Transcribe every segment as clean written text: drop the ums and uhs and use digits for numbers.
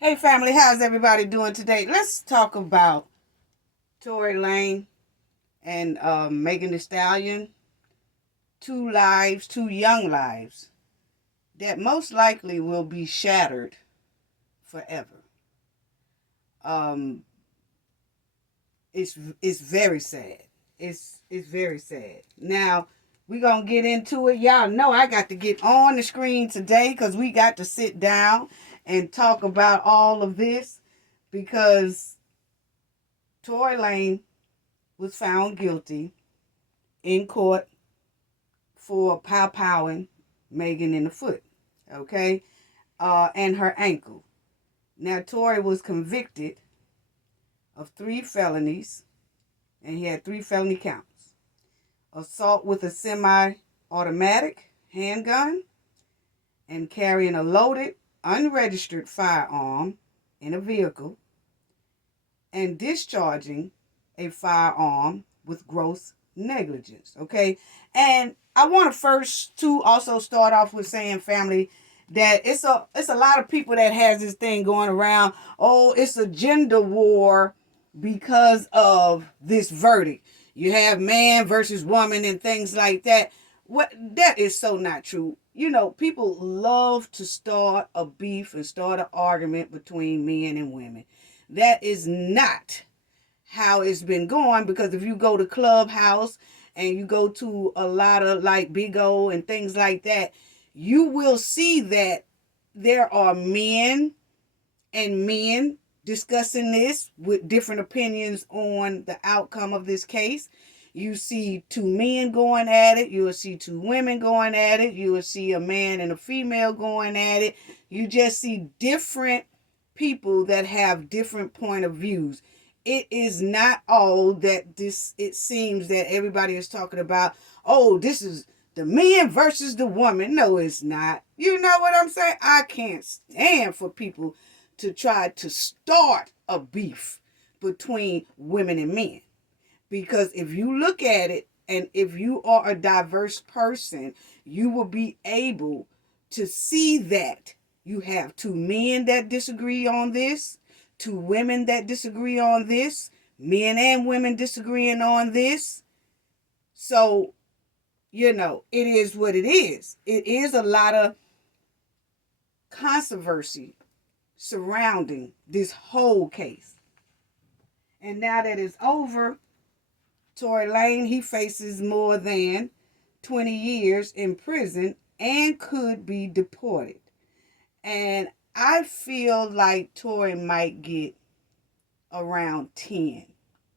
Hey family, how's everybody doing today? Let's talk about Tory Lane and Megan Thee Stallion. Two lives, two young lives that most likely will be shattered forever. Um, it's very sad. It's very sad. Now we gonna get into it. Y'all know I got to get on the screen today because we got to sit down and talk about all of this because Tory Lane was found guilty in court for pow-powing Megan in the foot, okay, and her ankle. Now, Tory was convicted of 3 felonies, and he had 3 felony counts. Assault with a semi-automatic handgun and carrying a loaded, unregistered firearm in a vehicle and discharging a firearm with gross negligence. Okay. And I want to first to also start off with saying, family, that it's a lot of people that has this thing going around. Oh, it's a gender war because of this verdict. You have man versus woman and things like that. What that is so not true. You know, people love to start a beef and start an argument between men and women. That is not how it's been going, because if you go to Clubhouse and you go to a lot of like Big O and things like that, you will see that there are men and men discussing this with different opinions on the outcome of this case. You see 2 men going at it. You will see 2 women going at it. You will see a man and a female going at it. You just see different people that have different point of views. It is not all that this, it seems that everybody is talking about, oh, this is the man versus the woman. No, it's not. You know what I'm saying? I can't stand for people to try to start a beef between women and men. Because if you look at it, and if you are a diverse person, you will be able to see that you have 2 men that disagree on this, 2 women that disagree on this, men and women disagreeing on this. So, you know, it is what it is. It is a lot of controversy surrounding this whole case. And now that it's over, Tory Lane, he faces more than 20 years in prison and could be deported. And I feel like Tory might get around 10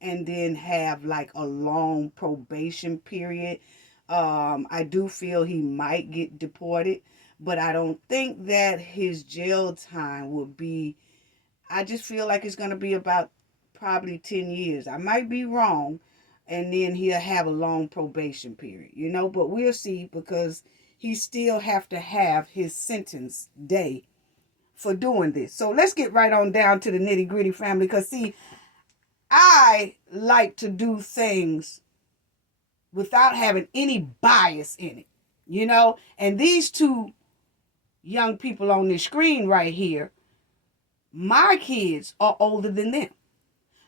and then have like a long probation period. I do feel he might get deported, but I don't think that his jail time will be, I just feel like it's going to be about probably 10 years. I might be wrong. And then he'll have a long probation period, you know, but we'll see, because he still have to have his sentence day for doing this. So let's get right on down to the nitty gritty, family, because see, I like to do things without having any bias in it, you know, and these 2 young people on this screen right here, my kids are older than them.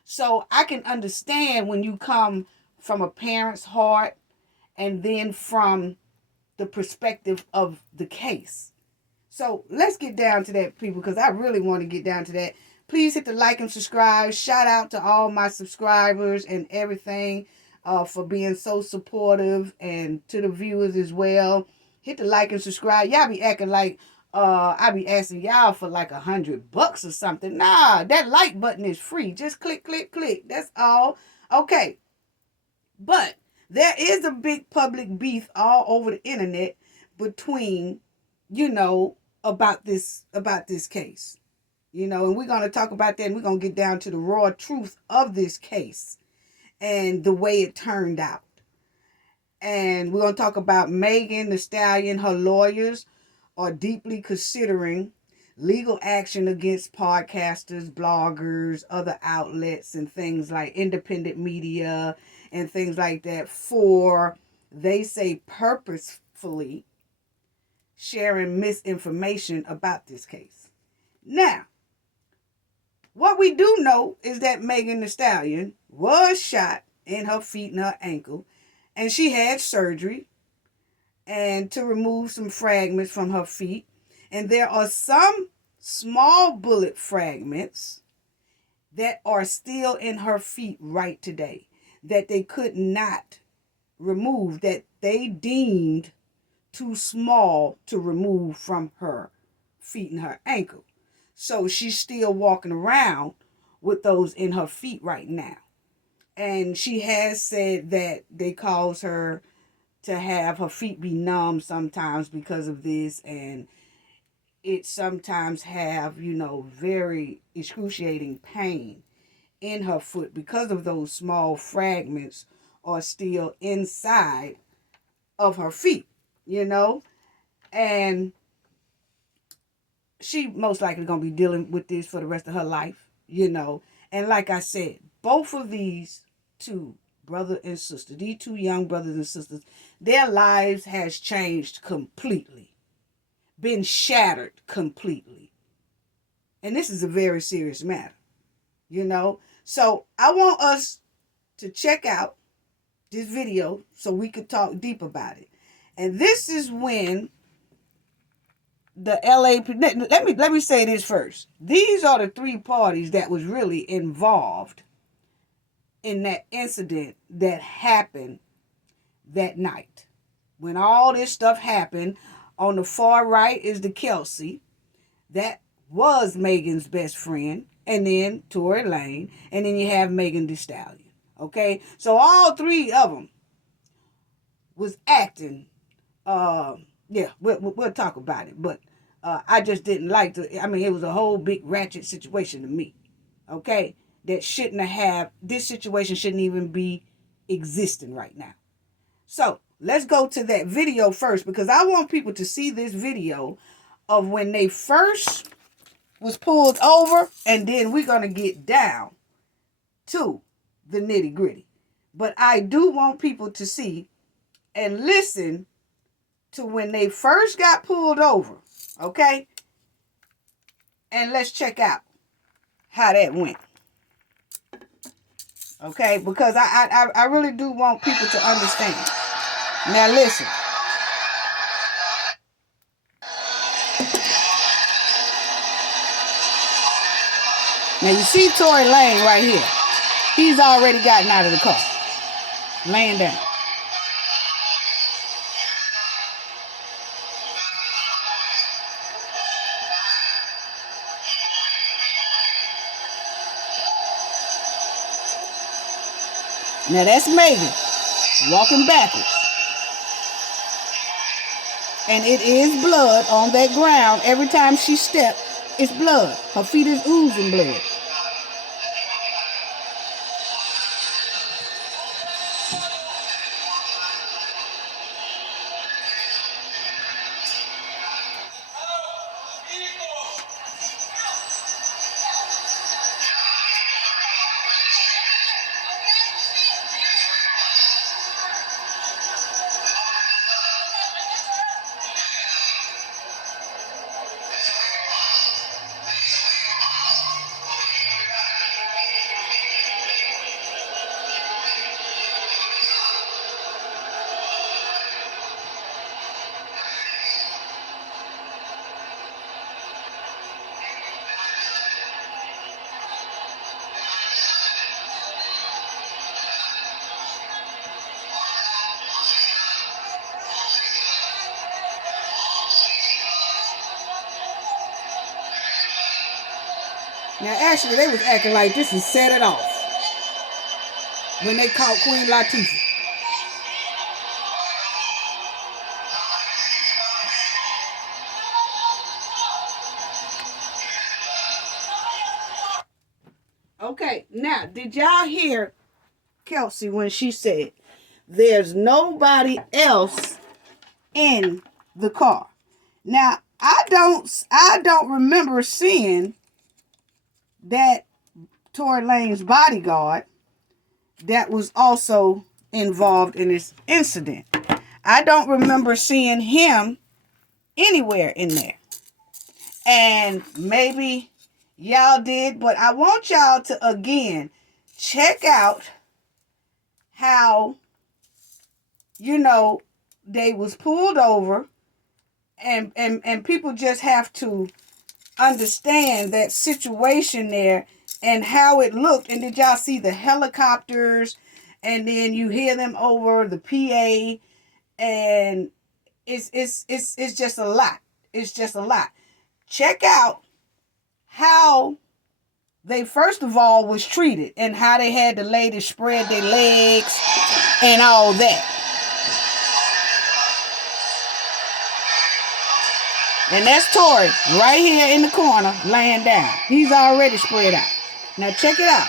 So I can understand when you come from a parent's heart and then from the perspective of the case. So let's get down to that, people, because I really want to get down to that. Please hit the like and subscribe. Shout out to all my subscribers and everything for being so supportive, and to the viewers as well. Hit the like and subscribe. Y'all be acting like I be asking y'all for like $100 or something. Nah, that like button is free. Just click, click, click. That's all. Okay. But there is a big public beef all over the internet between, you know, about this case. You know, and we're going to talk about that, and we're going to get down to the raw truth of this case and the way it turned out. And we're going to talk about Megan Thee Stallion. Her lawyers are deeply considering legal action against podcasters, bloggers, other outlets, and things like independent media and things like that for, they say, purposefully sharing misinformation about this case. Now, What we do know is that Megan Thee Stallion was shot in her feet and her ankle, and she had surgery and to remove some fragments from her feet. And there are some small bullet fragments that are still in her feet right today that they could not remove, that they deemed too small to remove from her feet and her ankle. So she's still walking around with those in her feet right now. And she has said that they cause her to have her feet be numb sometimes because of this, and it sometimes have, very excruciating pain in her foot because of those small fragments are still inside of her feet, and she most likely gonna be dealing with this for the rest of her life, and like I said, both of these two brother and sister, these two young brothers and sisters, their lives has changed completely, been shattered completely. And this is a very serious matter, So I want us to check out this video so we could talk deep about it. And this is when the let me say this first. These are the three parties that was really involved in that incident that happened that night. When all this stuff happened, on the far right is the Kelsey. That was Megan's best friend. And then Tory Lanez. And then you have Megan Thee Stallion. Okay? So all three of them was acting. We'll talk about it. But I just didn't like it was a whole big ratchet situation to me. Okay? That this situation shouldn't even be existing right now. So let's go to that video first, because I want people to see this video of when they first was pulled over, and then we're going to get down to the nitty gritty. But I do want people to see and listen to when they first got pulled over, okay? And let's check out how that went. Okay, because I really do want people to understand. Now listen. Now you see Tory Lanez right here. He's already gotten out of the car, laying down. Now that's Megan walking backwards. And it is blood on that ground. Every time she steps, it's blood. Her feet is oozing blood. Now, actually, they was acting like this and set it off when they caught Queen Latifah. Okay, now, did y'all hear Kelsey when she said, there's nobody else in the car? Now, I don't remember seeing that Tory Lanez's bodyguard that was also involved in this incident. I don't remember seeing him anywhere in there. And maybe Y'all did, but I want y'all to again check out how, they was pulled over, and people just have to understand that situation there and how it looked. And did y'all see the helicopters? And then you hear them over the PA, and it's just a lot. It's just a lot. Check out how they first of all was treated and how they had the ladies spread their legs and all that. And that's Tory right here in the corner laying down. He's already spread out. Now check it out.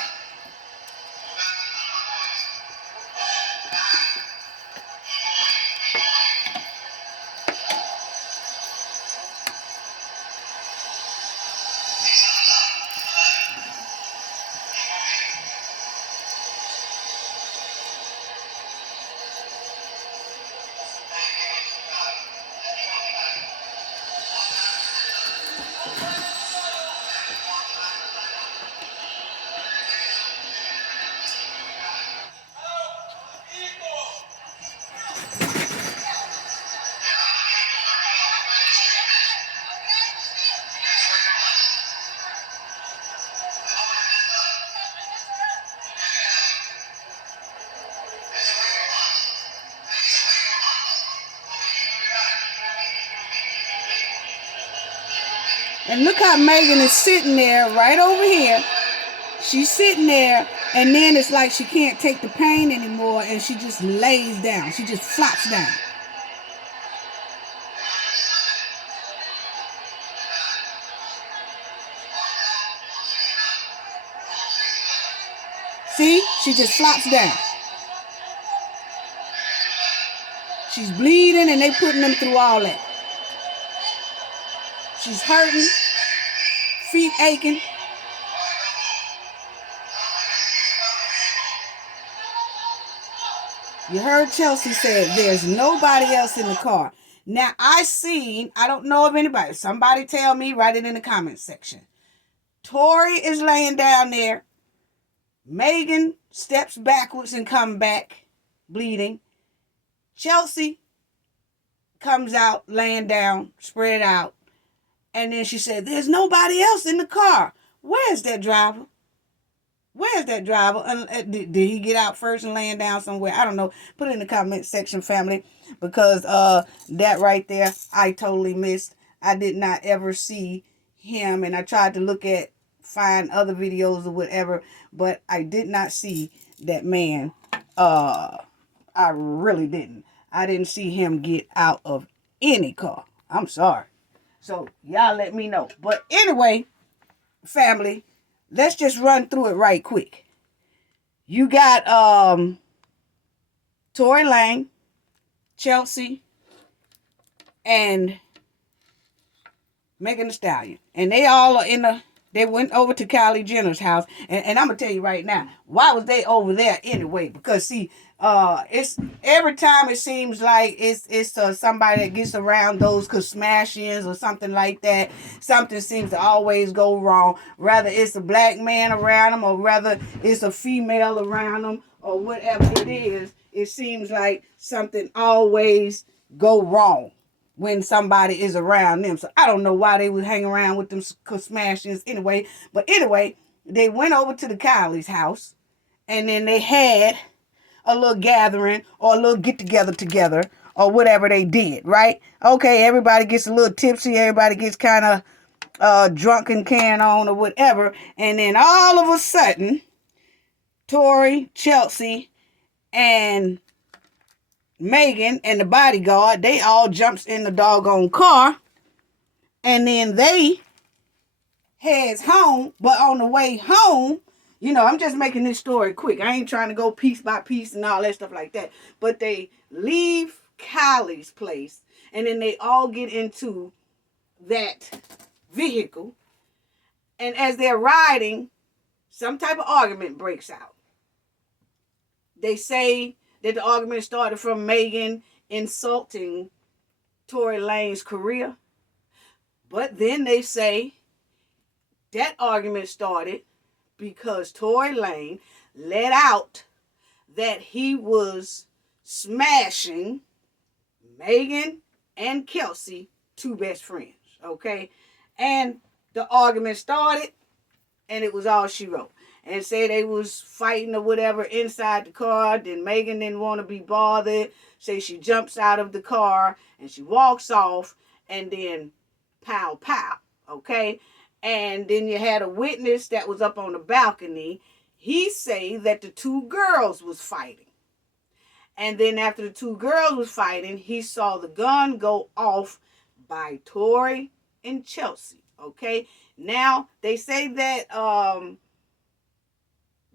And look how Megan is sitting there right over here. She's sitting there, and then it's like she can't take the pain anymore, and she just lays down. She just flops down. See? She just flops down. She's bleeding, and they putting them through all that. She's hurting, feet aching. You heard Chelsea said there's nobody else in the car. Now, I don't know of anybody. Somebody tell me, write it in the comments section. Tory is laying down there. Megan steps backwards and comes back, bleeding. Chelsea comes out, laying down, spread out. And then she said, there's nobody else in the car. Where's that driver? Where's that driver? Did he get out first and laying down somewhere? I don't know. Put it in the comment section, family, because that right there, I totally missed. I did not ever see him, and I tried to find other videos or whatever, but I did not see that man. I really didn't. I didn't see him get out of any car. I'm sorry. So y'all let me know. But anyway, family, let's just run through it right quick. You got Tory Lanez, Chelsea, and Megan Thee Stallion. And they all are they went over to Kylie Jenner's house. And I'm going to tell you right now, why was they over there anyway? Because, see, it's every time it seems like it's somebody that gets around those Kardashians or something like that. Something seems to always go wrong. Rather it's a black man around them, or rather it's a female around them, or whatever it is. It seems like something always go wrong when somebody is around them. So I don't know why they would hang around with them Kardashians anyway. But anyway, they went over to the Kylie's house, and then they had a little gathering or a little get together or whatever they did, right? Okay, everybody gets a little tipsy, everybody gets kind of drunk and can on or whatever, and then all of a sudden, Tory, Chelsea, and Megan and the bodyguard, they all jumps in the doggone car, and then they heads home. But on the way home, I'm just making this story quick. I ain't trying to go piece by piece and all that stuff like that. But they leave Kylie's place, and then they all get into that vehicle. And as they're riding, some type of argument breaks out. They say that the argument started from Megan insulting Tory Lanez's career. But then they say that argument started because Tory Lanez let out that he was smashing Megan and Kelsey, two best friends, okay? And the argument started, and it was all she wrote. And say they was fighting or whatever inside the car. Then Megan didn't want to be bothered. Say she jumps out of the car and she walks off, and then pow pow, okay? And then you had a witness that was up on the balcony. He say that the two girls was fighting. And then after the two girls was fighting, he saw the gun go off by Tory and Chelsea, okay? Now, they say that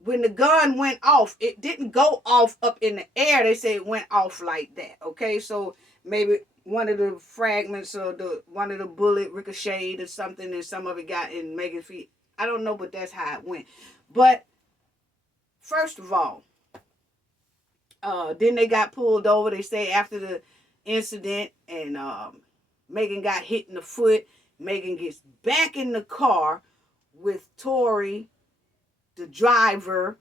when the gun went off, it didn't go off up in the air. They say it went off like that, okay? So maybe one of the fragments or one of the bullet ricocheted or something, and some of it got in Megan's feet. I don't know, but that's how it went. But first of all, then they got pulled over. They say after the incident, and Megan got hit in the foot. Megan gets back in the car with Tory, the driver,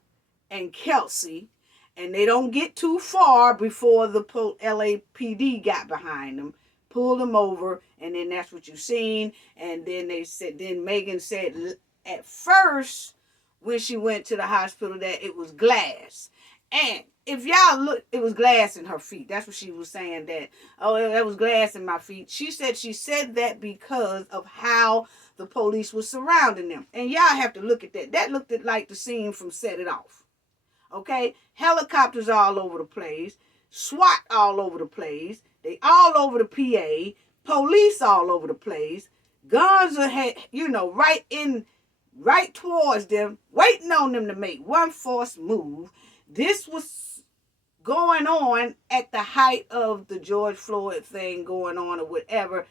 and Kelsey, and they don't get too far before the LAPD got behind them, pulled them over, and then that's what you seen. And then then Megan said at first when she went to the hospital that it was glass. And if y'all look, it was glass in her feet. That's what she was saying, that, oh, that was glass in my feet. She said that because of how the police was surrounding them. And y'all have to look at that. That looked like the scene from Set It Off. Okay? Helicopters all over the place. SWAT all over the place. They all over the PA. Police all over the place. Guns are, right towards them, waiting on them to make one forced move. This was going on at the height of the George Floyd thing going on or whatever.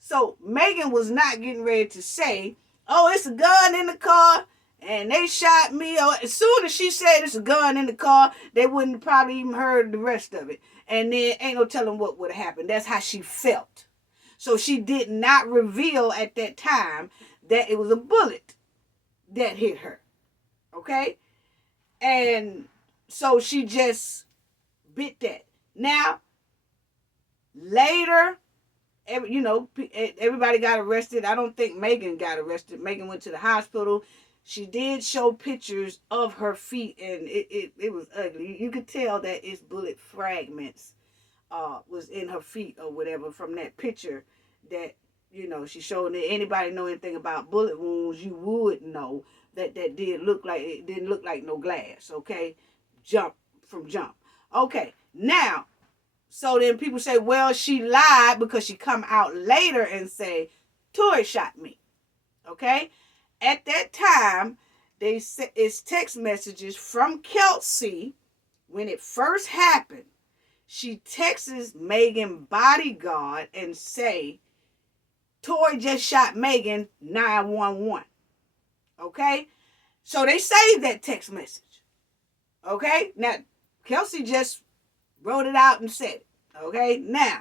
So Megan was not getting ready to say, oh, it's a gun in the car and they shot me. Or as soon as she said it's a gun in the car, they wouldn't probably even heard the rest of it. And then ain't no telling what would have happened. That's how she felt. So she did not reveal at that time that it was a bullet that hit her. Okay? And so she just bit that. Now, later, everybody got arrested. I don't think Megan got arrested. Megan went to the hospital. She did show pictures of her feet, and it was ugly. You could tell that it's bullet fragments was in her feet or whatever from that picture that, she showed. Anybody know anything about bullet wounds, you would know that did look like, it didn't look like no glass, okay? Jump. Okay, now, so then people say, well, she lied because she come out later and say, Tory shot me, okay? At that time, it's text messages from Kelsey. When it first happened, she texts Megan bodyguard and say, Tory just shot Megan, 911. Okay? So they saved that text message. Okay? Now, Kelsey just wrote it out and said it. Okay? Now,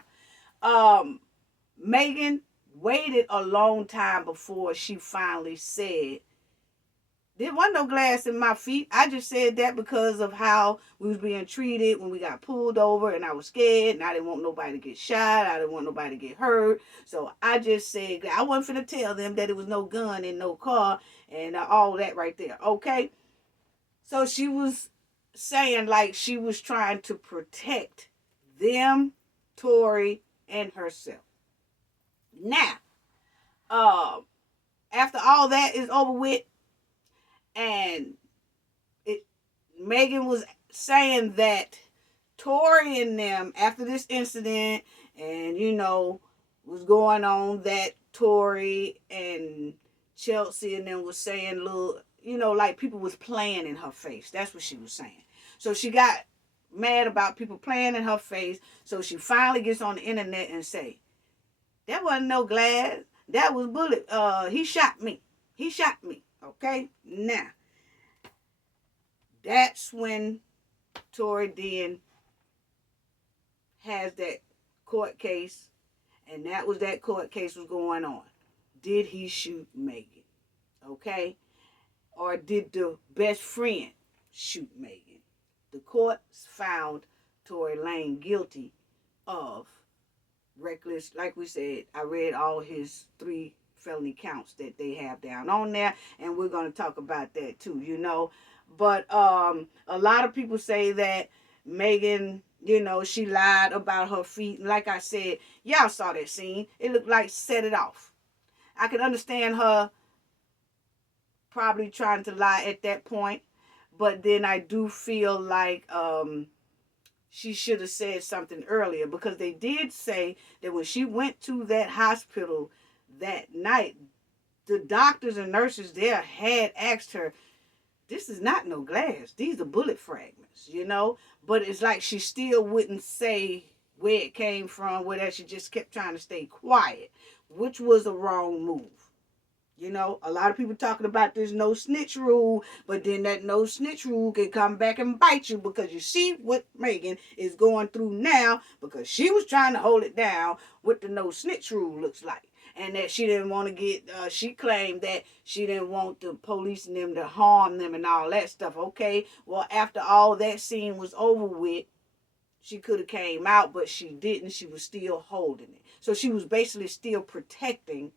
Megan waited a long time before she finally said, there wasn't no glass in my feet. I just said that because of how we was being treated when we got pulled over, and I was scared, and I didn't want nobody to get shot. I didn't want nobody to get hurt. So I just said, I wasn't finna tell them that it was no gun in no car and all that right there. Okay? So she was saying like she was trying to protect them, Tory, and herself. Now, after all that is over with, and Megan was saying that Tory and them, after this incident, and was going on, that Tory and Chelsea and them was saying little, like people was playing in her face. That's what she was saying. So she got mad about people playing in her face. So she finally gets on the internet and say, that wasn't no glass. That was bullet. He shot me. Okay? Now, that's when Tory then has that court case, and that court case was going on. Did he shoot Megan? Okay? Or did the best friend shoot Megan? The courts found Tory Lanez guilty of reckless, like we said, I read all his 3 felony counts that they have down on there, and we're going to talk about that too, you know. But a lot of people say that Megan, you know, she lied about her feet. And like I said, y'all saw that scene. It looked like set it off. I can understand her probably trying to lie at that point, but then I do feel like she should have said something earlier, because they did say that when she went to that hospital that night, the doctors and nurses there had asked her, this is not no glass. These are bullet fragments, you know? But it's like she still wouldn't say where it came from, where that she just kept trying to stay quiet, which was a wrong move. You know, a lot of people talking about this no snitch rule, but then that no snitch rule can come back and bite you, because you see what Megan is going through now, because she was trying to hold it down, what the no snitch rule looks like. And that she didn't want to get, she claimed that she didn't want the police and them to harm them and all that stuff. Okay, well, after all that scene was over with, she could have came out, but she didn't. She was still holding it. So she was basically still protecting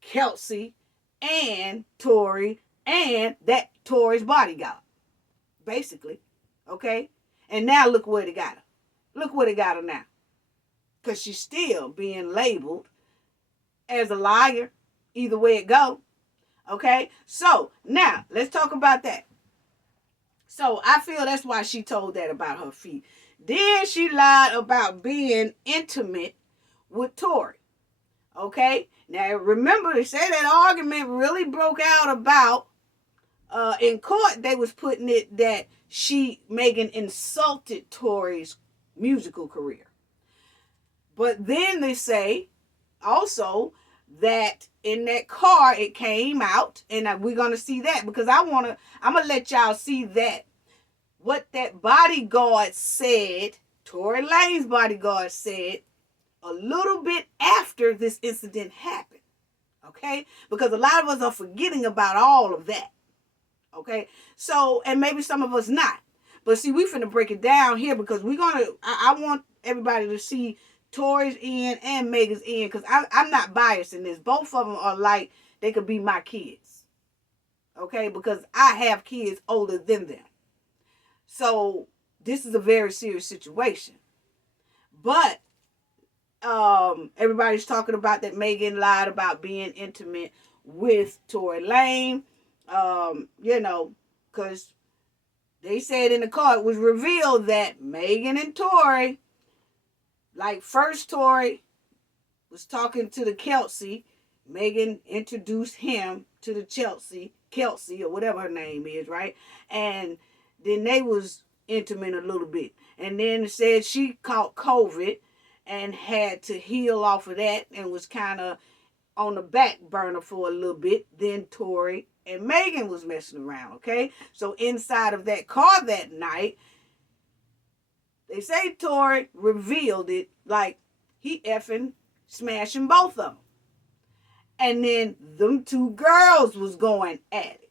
Kelsey and Tory and that Tory's bodyguard, basically. Okay? And now look where it got her. Look what it got her now. Because she's still being labeled as a liar, either way it go. Okay? So, now, let's talk about that. So, I feel that's why she told that about her feet. Then she lied about being intimate with Tory. Okay? Now, remember, they say that argument really broke out about, in court, they was putting it that Megan insulted Tory's musical career. But then they say also that in that car it came out, and we're going to see that, because I'm going to let y'all see that, what that bodyguard said, Tory Lanez's bodyguard said, a little bit after this incident happened. Okay? Because a lot of us are forgetting about all of that. Okay? So, and maybe some of us not. But see, we finna break it down here, because I want everybody to see Tory's end and Megan's end, because I'm not biased in this. Both of them are like, they could be my kids. Okay? Because I have kids older than them. So, this is a very serious situation. But, everybody's talking about that Megan lied about being intimate with Tory Lanez. You know, because they said in the car, it was revealed that Megan and Tory, like first Tory was talking to the Kelsey, Megan introduced him to the Kelsey, or whatever her name is, right? And then they was intimate a little bit. And then it said she caught COVID and had to heal off of that and was kind of on the back burner for a little bit. Then Tory and Megan was messing around, okay? So inside of that car that night, they say Tory revealed it like he effing smashing both of them. And then them 2 girls was going at it.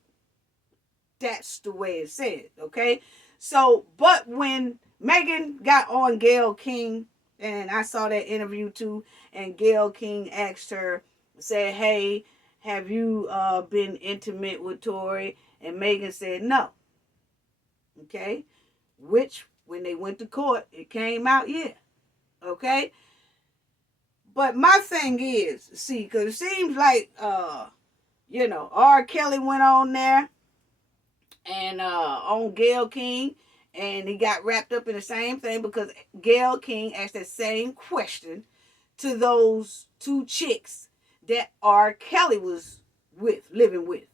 That's the way it said, okay? So, but when Megan got on Gayle King, and I saw that interview too, and Gayle King asked her, said, hey, have you been intimate with Tory? And Megan said no. Okay? Which, when they went to court, it came out, yeah. Okay? But my thing is, see, because it seems like, R. Kelly went on there, and on Gayle King, and he got wrapped up in the same thing, because Gayle King asked that same question to those 2 chicks that R. Kelly was living with.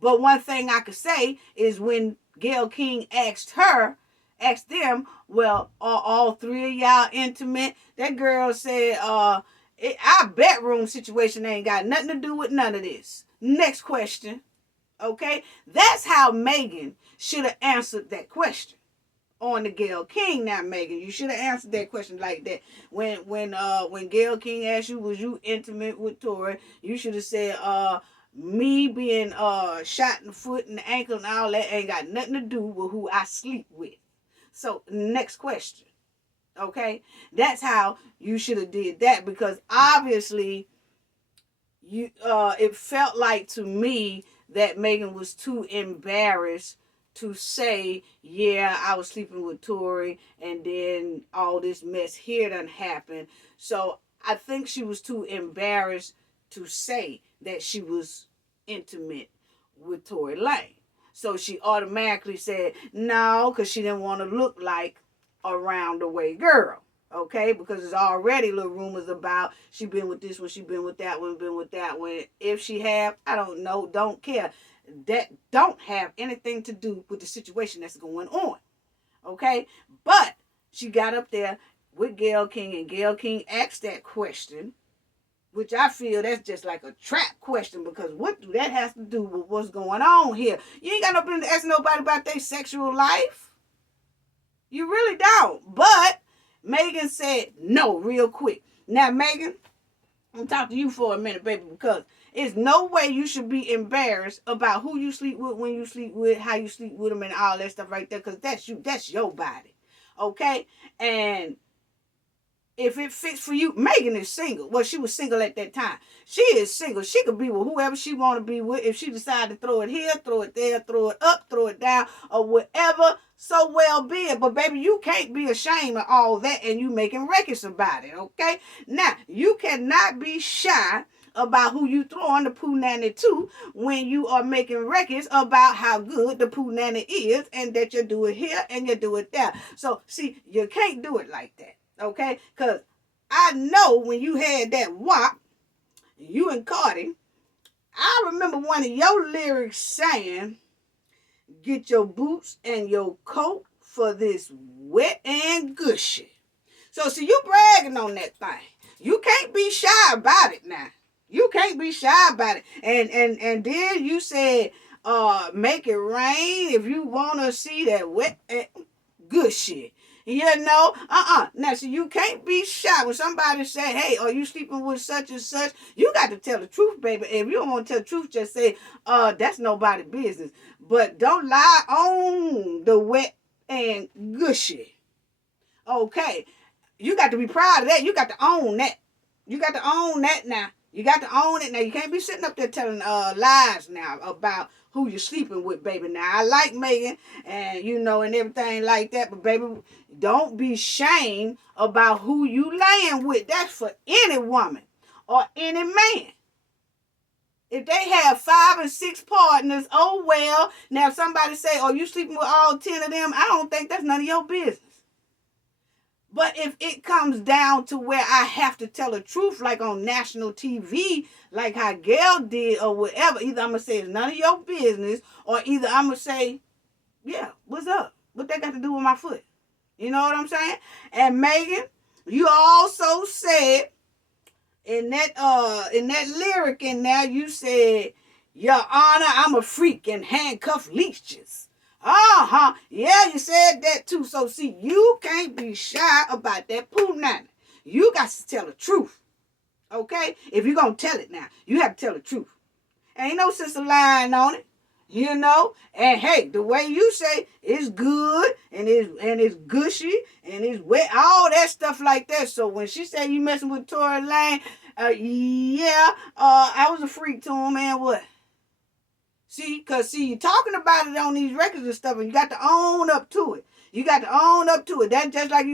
But one thing I could say is when Gayle King asked them, well, are all 3 of y'all intimate? That girl said, our bedroom situation ain't got nothing to do with none of this. Next question. Okay? That's how Megan should have answered that question. On the Gayle King. Now, Megan, you should have answered that question like that. When Gayle King asked you, was you intimate with Tory? You should have said, Me being shot in the foot and the ankle and all that ain't got nothing to do with who I sleep with. So next question. Okay? That's how you should have did that, because obviously you it felt like to me that Megan was too embarrassed to say, yeah, I was sleeping with Tory and then all this mess here done happened. So I think she was too embarrassed to say that she was intimate with Tory Lane. So she automatically said no, because she didn't want to look like a round-away girl. Okay, because there's already little rumors about she been with this one, she been with that one, been with that one. If she have, I don't know, don't care. That don't have anything to do with the situation that's going on. Okay, but she got up there with Gayle King, and Gayle King asked that question, which I feel that's just like a trap question, because what do that has to do with what's going on here? You ain't got no business asking nobody about their sexual life. You really don't. But Megan said no real quick. Now, Megan, I'm going to talk to you for a minute, baby, because there's no way you should be embarrassed about who you sleep with, when you sleep with, how you sleep with them, and all that stuff right there, because that's you. That's your body. Okay? And if it fits for you, Megan is single. Well, she was single at that time. She is single. She could be with whoever she want to be with. If she decide to throw it here, throw it there, throw it up, throw it down, or whatever, so well be it. But baby, you can't be ashamed of all that, and you making records about it, okay? Now, you cannot be shy about who you throwing the poo nanny to when you are making records about how good the poo nanny is, and that you do it here and you do it there. So, see, you can't do it like that. Okay? Because I know when you had that WAP, you and Cardi, I remember one of your lyrics saying, get your boots and your coat for this wet and gushy. So, see, you bragging on that thing. You can't be shy about it now. You can't be shy about it. And then you said, make it rain if you want to see that wet and gushy. You know, Now, see, you can't be shy when somebody say, hey, are you sleeping with such and such? You got to tell the truth, baby. If you don't want to tell the truth, just say, that's nobody's business. But don't lie on the wet and gushy. Okay. You got to be proud of that. You got to own that. You got to own that now. You got to own it now. You can't be sitting up there telling lies now about who you're sleeping with, baby. Now, I like Megan and, and everything like that. But, baby, don't be shamed about who you laying with. That's for any woman or any man. If they have 5 and 6 partners, oh, well. Now, if somebody say, oh, you sleeping with all 10 of them, I don't think that's none of your business. But if it comes down to where I have to tell the truth, like on national TV, like how Gayle did or whatever, either I'm going to say it's none of your business, or either I'm going to say, yeah, what's up? What that got to do with my foot? You know what I'm saying? And Megan, you also said in that lyric in there, you said, Your Honor, I'm a freak and handcuff leeches. Yeah, you said that too. So, see, you can't be shy about that poo nanny. You got to tell the truth. Okay? If you're going to tell it now, you have to tell the truth. Ain't no sense of lying on it. And hey, the way you say it's good and it's gushy and it's wet, all that stuff like that. So when she said you messing with Tory Lane, I was a freak to him, man. What? See, you're talking about it on these records and stuff, and you got to own up to it. You got to own up to it. That's just like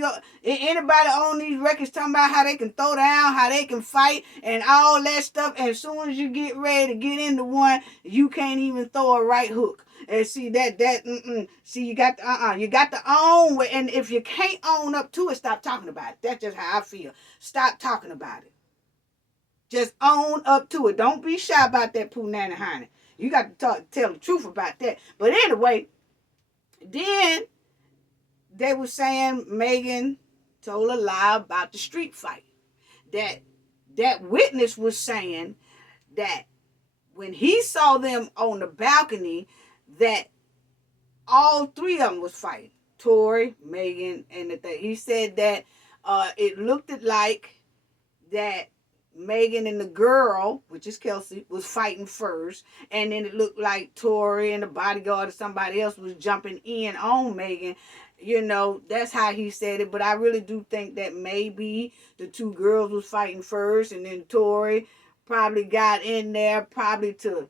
anybody on these records talking about how they can throw down, how they can fight, and all that stuff. And as soon as you get ready to get into one, you can't even throw a right hook. And see see, you got to own it. And if you can't own up to it, stop talking about it. That's just how I feel. Stop talking about it. Just own up to it. Don't be shy about that poo nanny honey. You got to tell the truth about that. But anyway, then they were saying Megan told a lie about the street fight. That witness was saying that when he saw them on the balcony, that all 3 of them was fighting. Tory, Megan, and he said that it looked like that Megan and the girl, which is Kelsey, was fighting first, and then it looked like Tory and the bodyguard or somebody else was jumping in on Megan. You know, that's how he said it, but I really do think that maybe the two girls was fighting first, and then Tory probably got in there probably to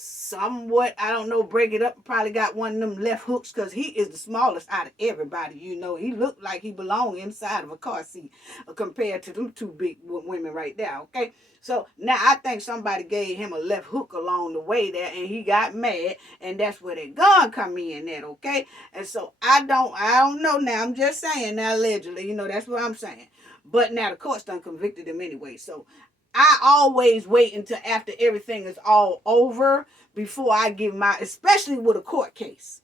somewhat, I don't know, break it up. Probably got one of them left hooks because he is the smallest out of everybody. You know, he looked like he belonged inside of a car seat compared to them two big women right there. Okay, so now I think somebody gave him a left hook along the way there, and he got mad, and that's where that gun come in at. Okay, and so I don't know now. I'm just saying now, allegedly, you know, that's what I'm saying. But now the court's done convicted him anyway, so I always wait until after everything is all over before I give my, especially with a court case.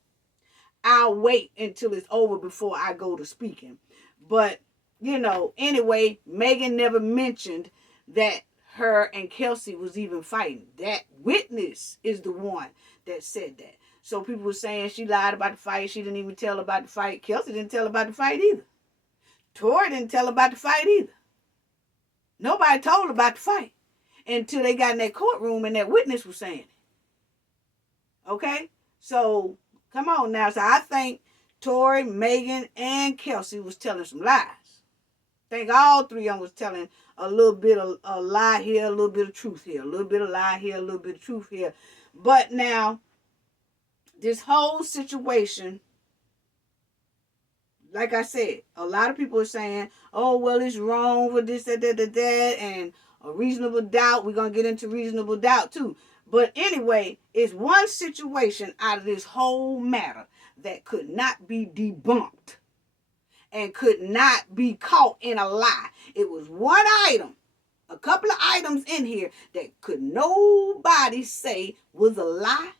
I'll wait until it's over before I go to speaking. But, you know, anyway, Megan never mentioned that her and Kelsey was even fighting. That witness is the one that said that. So people were saying she lied about the fight. She didn't even tell about the fight. Kelsey didn't tell about the fight either. Tory didn't tell about the fight either. Nobody told about the fight until they got in that courtroom and that witness was saying it. Okay? So, come on now. So, I think Tory, Megan, and Kelsey was telling some lies. I think all three of them was telling a little bit of a lie here, a little bit of truth here, a little bit of lie here, a little bit of truth here. But now, this whole situation, like I said, a lot of people are saying, oh, well, it's wrong for this, that, and a reasonable doubt. We're going to get into reasonable doubt, too. But anyway, it's one situation out of this whole matter that could not be debunked and could not be caught in a lie. It was one item, a couple of items in here that could nobody say was a lie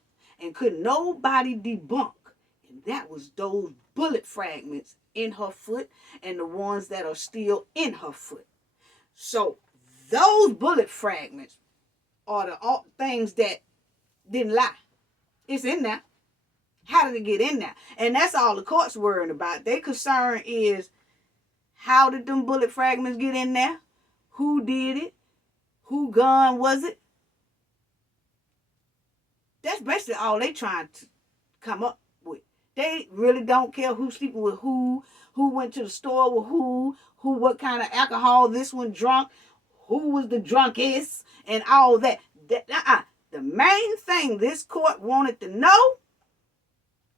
and could nobody debunk. And that was those bullet fragments in her foot and the ones that are still in her foot. So those bullet fragments are the things that didn't lie. It's in there. How did it get in there? And that's all the court's worrying about. Their concern is, how did them bullet fragments get in there? Who did it? Who gun was it? That's basically all they trying to come up with. They really don't care who's sleeping with who went to the store with who what kind of alcohol this one drunk, who was the drunkest, and all that. The main thing this court wanted to know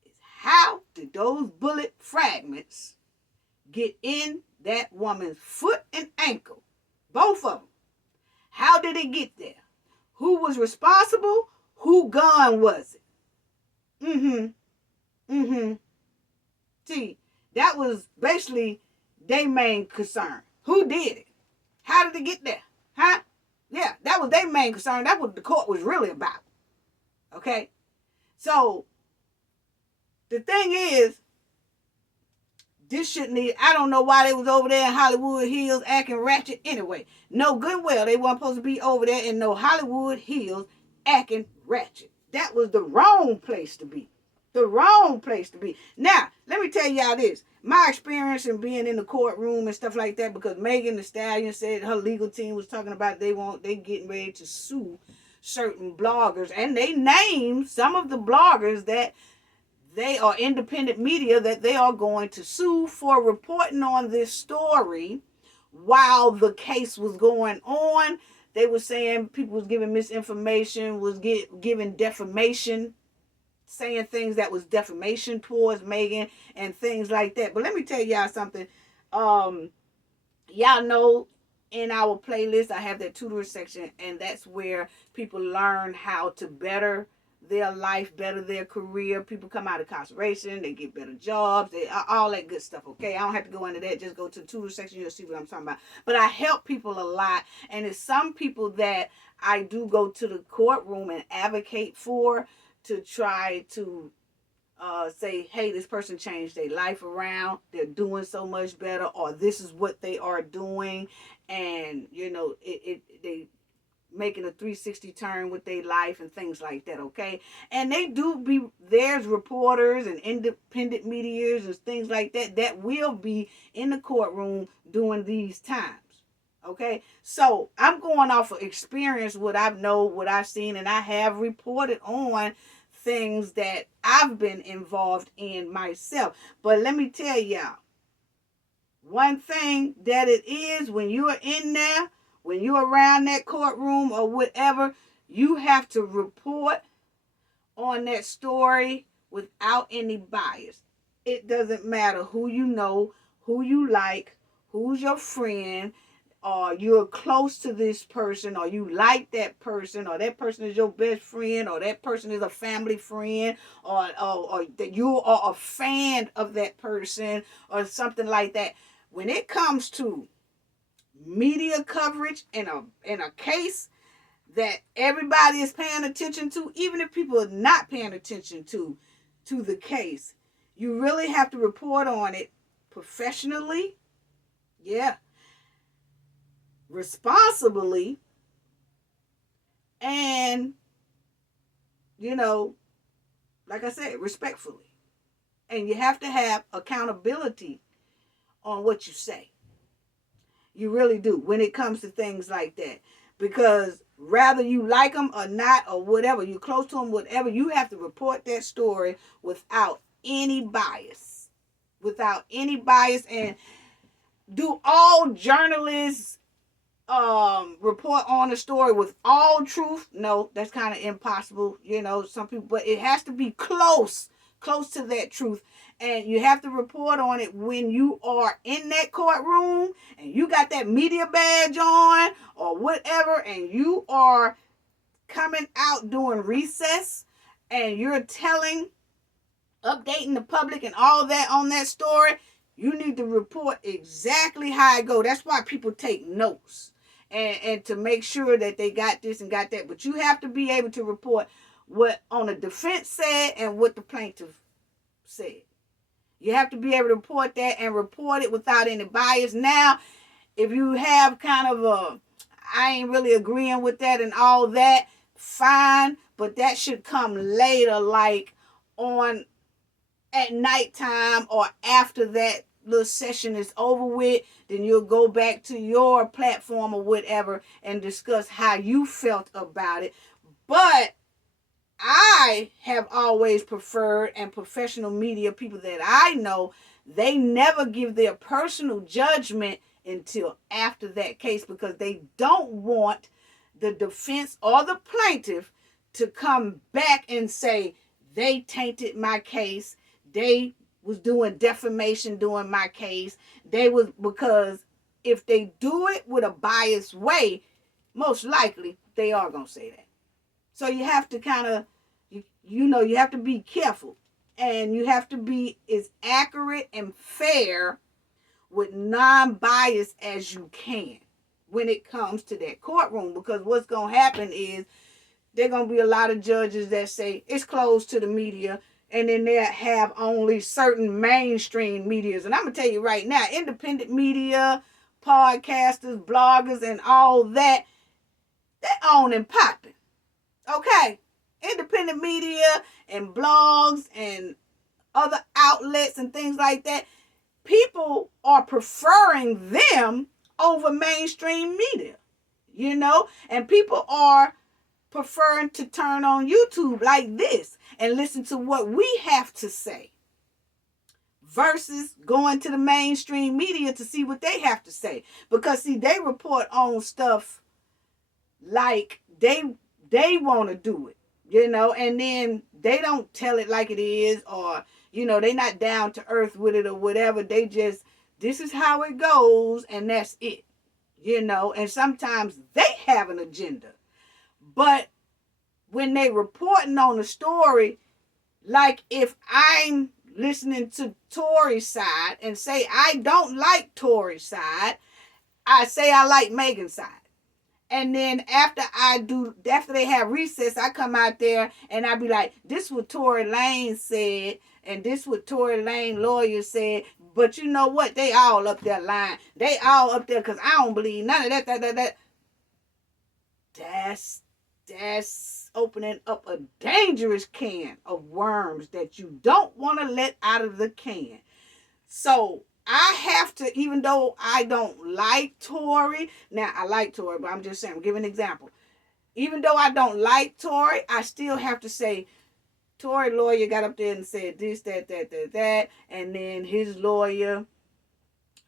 is, how did those bullet fragments get in that woman's foot and ankle? Both of them. How did it get there? Who was responsible? Who gun was it? See, that was basically their main concern. Who did it? How did it get there? Huh? Yeah, that was their main concern. That's what the court was really about. Okay? So, the thing is, this shouldn't need, I don't know why they was over there in Hollywood Hills acting ratchet anyway. No good well, they weren't supposed to be over there in no Hollywood Hills acting ratchet. That was the wrong place to be. The wrong place to be. Now, let me tell y'all this. My experience in being in the courtroom and stuff like that, because Megan Thee Stallion said her legal team was talking about they getting ready to sue certain bloggers. And they named some of the bloggers that they are independent media that they are going to sue for reporting on this story while the case was going on. They were saying people was giving misinformation, was giving defamation, saying things that was defamation towards Megan and things like that. But let me tell y'all something. Y'all know in our playlist I have that tutor section, and that's where people learn how to better their life, better their career. People come out of incarceration, they get better jobs, all that good stuff, okay? I don't have to go into that. Just go to the tutor section, you'll see what I'm talking about. But I help people a lot, and it's some people that I do go to the courtroom and advocate for to try to say, hey, this person changed their life around, they're doing so much better, or this is what they are doing, and, you know, they making a 360 turn with their life and things like that, okay? And they do be, there's reporters and independent medias and things like that that will be in the courtroom during these times, Okay, so I'm going off of experience, what I've known, what I've seen, and I have reported on things that I've been involved in myself. But let me tell y'all, one thing that it is, when you are in there, when you're around that courtroom or whatever, you have to report on that story without any bias. It doesn't matter who you know, who you like, who's your friend, or you're close to this person, or you like that person, or that person is your best friend, or that person is a family friend, or that you are a fan of that person, or something like that. When it comes to media coverage in a case that everybody is paying attention to, even if people are not paying attention to the case, you really have to report on it professionally, yeah, responsibly, and, you know, like I said, respectfully. And you have to have accountability on what you say. You really do when it comes to things like that. Because rather you like them or not, or whatever, you're close to them, whatever, you have to report that story without any bias. Without any bias. And do all journalists report on a story with all truth? No, that's kind of impossible. You know, some people, but it has to be close to that truth. And you have to report on it when you are in that courtroom and you got that media badge on or whatever, and you are coming out during recess and you're updating the public and all that on that story. You need to report exactly how it go. That's why people take notes, and to make sure that they got this and got that. But you have to be able to report what on the defense said and what the plaintiff said. You have to be able to report that and report it without any bias. Now, if you have kind of I ain't really agreeing with that and all that, fine. But that should come later, like on at nighttime or after that little session is over with. Then you'll go back to your platform or whatever and discuss how you felt about it. But I have always preferred, and professional media people that I know, they never give their personal judgment until after that case, because they don't want the defense or the plaintiff to come back and say they tainted my case, they was doing defamation during my case, they was, because if they do it with a biased way, most likely they are going to say that. So you have to kind of, you have to be careful, and you have to be as accurate and fair with non-bias as you can when it comes to that courtroom. Because what's going to happen is there going to be a lot of judges that say it's closed to the media, and then they'll have only certain mainstream medias. And I'm going to tell you right now, independent media, podcasters, bloggers, and all that, they on and popping. Okay? Independent media and blogs and other outlets and things like that, people are preferring them over mainstream media, and people are preferring to turn on YouTube like this and listen to what we have to say versus going to the mainstream media to see what they have to say. Because see, they report on stuff like they want to do it, and then they don't tell it like it is, or they not down to earth with it or whatever. They just, this is how it goes, and that's it, and sometimes they have an agenda. But when they reporting on the story, like if I'm listening to Tory's side and say I don't like Tory's side, I say I like Megan's side. And then after they have recess, I come out there and I be like, this what Tory Lanez said, and this what Tory Lanez lawyer said. But you know what? They all up there lying. They all up there because I don't believe none of that. That's opening up a dangerous can of worms that you don't want to let out of the can. So I have to, even though I don't like Tory, now I like Tory, but I'm just saying, I'm giving an example. Even though I don't like Tory, I still have to say, Tory lawyer got up there and said this, that, and then his lawyer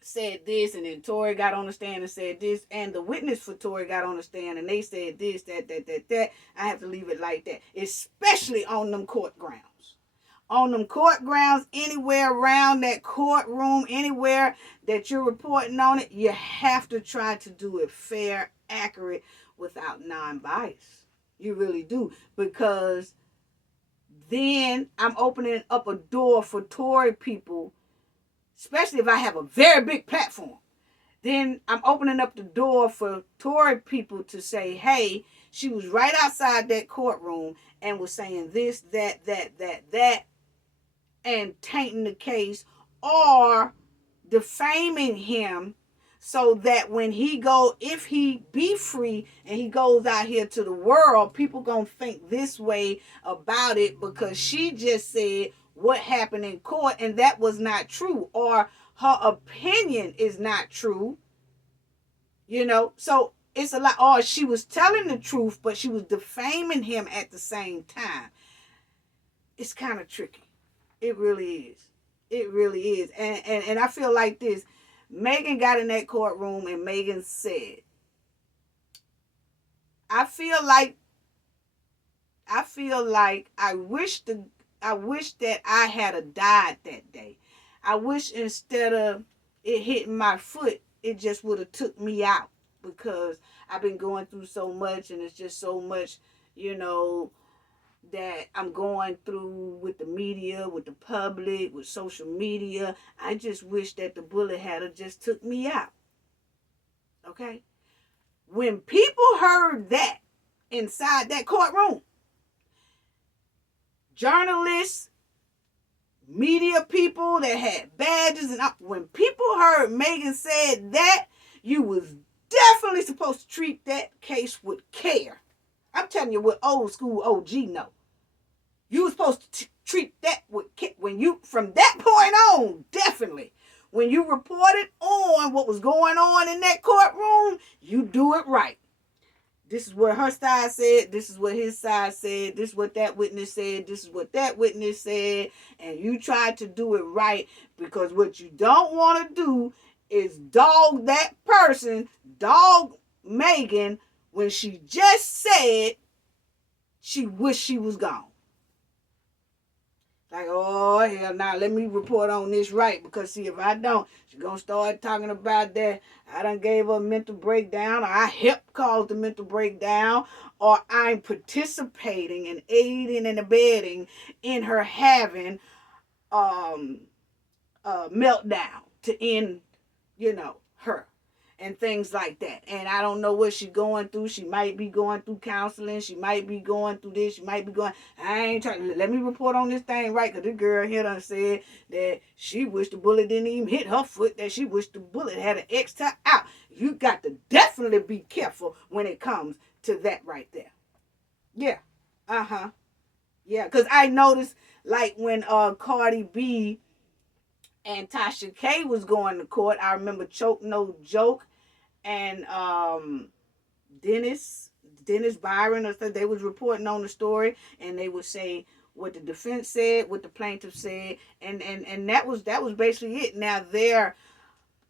said this, and then Tory got on the stand and said this, and the witness for Tory got on the stand and they said this, that. I have to leave it like that, especially on them court grounds. On them court grounds, anywhere around that courtroom, anywhere that you're reporting on it, you have to try to do it fair, accurate, without non-bias. You really do, because then I'm opening up a door for Tory people, especially if I have a very big platform. Then I'm opening up the door for Tory people to say, hey, she was right outside that courtroom and was saying this, that, and tainting the case or defaming him, so that when he go, if he be free and he goes out here to the world, people gonna think this way about it because she just said what happened in court and that was not true, or her opinion is not true. You know, so it's a lot. Or she was telling the truth, but she was defaming him at the same time. It's kind of tricky. It really is. It really is. And I feel like this. Megan got in that courtroom and Megan said, I feel like I wish that I had a died that day. I wish instead of it hitting my foot, it just would have took me out, because I've been going through so much, and it's just so much, you know, that I'm going through with the media, with the public, with social media. I just wish that the bullet had just took me out. Okay? When people heard that inside that courtroom, journalists, media people that had badges, and when people heard Megan said that, you was definitely supposed to treat that case with care. I'm telling you what old school OG know. You were supposed to treat that with when you, from that point on, definitely. When you reported on what was going on in that courtroom, you do it right. This is what her side said. This is what his side said. This is what that witness said. This is what that witness said. And you try to do it right, because what you don't want to do is dog that person, dog Megan, when she just said she wished she was gone. Like, oh, hell, now let me report on this right. Because, see, if I don't, she's going to start talking about that. I done gave her a mental breakdown, or I helped cause the mental breakdown, or I'm participating and aiding and abetting in her having a meltdown to end, you know, her. And things like that. And I don't know what she's going through. She might be going through counseling. She might be going through this. She might be going, I ain't trying. Let me report on this thing right. Because this girl here done said that she wished the bullet didn't even hit her foot. That she wished the bullet had an X out. You got to definitely be careful when it comes to that right there. Yeah. Uh-huh. Yeah. Because I noticed, like, when Cardi B and Tasha K was going to court, I remember Choke No Joke and Dennis Byron, or something, they was reporting on the story, and they would say what the defense said, what the plaintiff said, and that was basically it. Now their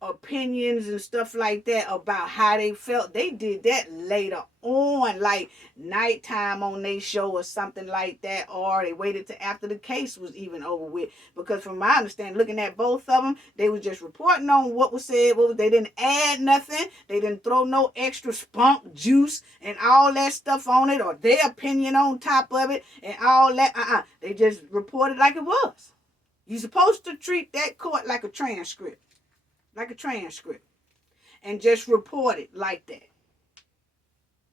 opinions and stuff like that about how they felt, they did that later on, like nighttime on their show or something like that, or they waited till after the case was even over with. Because from my understanding, looking at both of them, they was just reporting on what was said. They didn't add nothing, they didn't throw no extra spunk juice and all that stuff on it, or their opinion on top of it and all that. They just reported like it was. You're supposed to treat that court like a transcript. And just report it like that.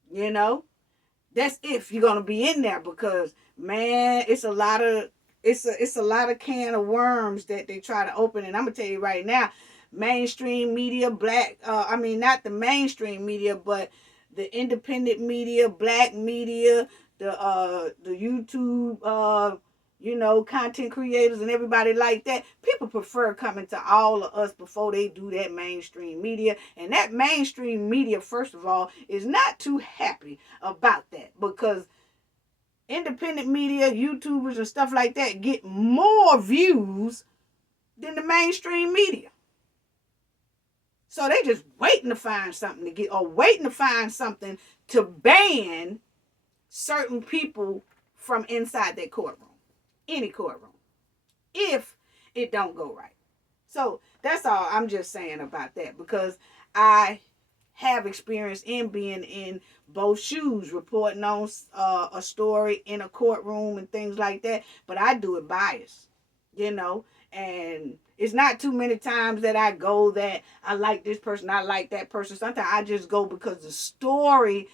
You know, that's if you're gonna be in there, because man, it's a lot of can of worms that they try to open. And I'm gonna tell you right now, mainstream media, not the mainstream media, but the independent media, black media, the YouTube content creators and everybody like that, people prefer coming to all of us before they do that mainstream media. And that mainstream media, first of all, is not too happy about that, because independent media, YouTubers and stuff like that get more views than the mainstream media. So they just waiting to find something to get, or waiting to find something to ban certain people from inside that courtroom, any courtroom, if it don't go right. So that's all I'm just saying about that, because I have experience in being in both shoes, reporting on a story in a courtroom and things like that, but I do it biased, and it's not too many times that I go that I like this person, I like that person. Sometimes I just go because the story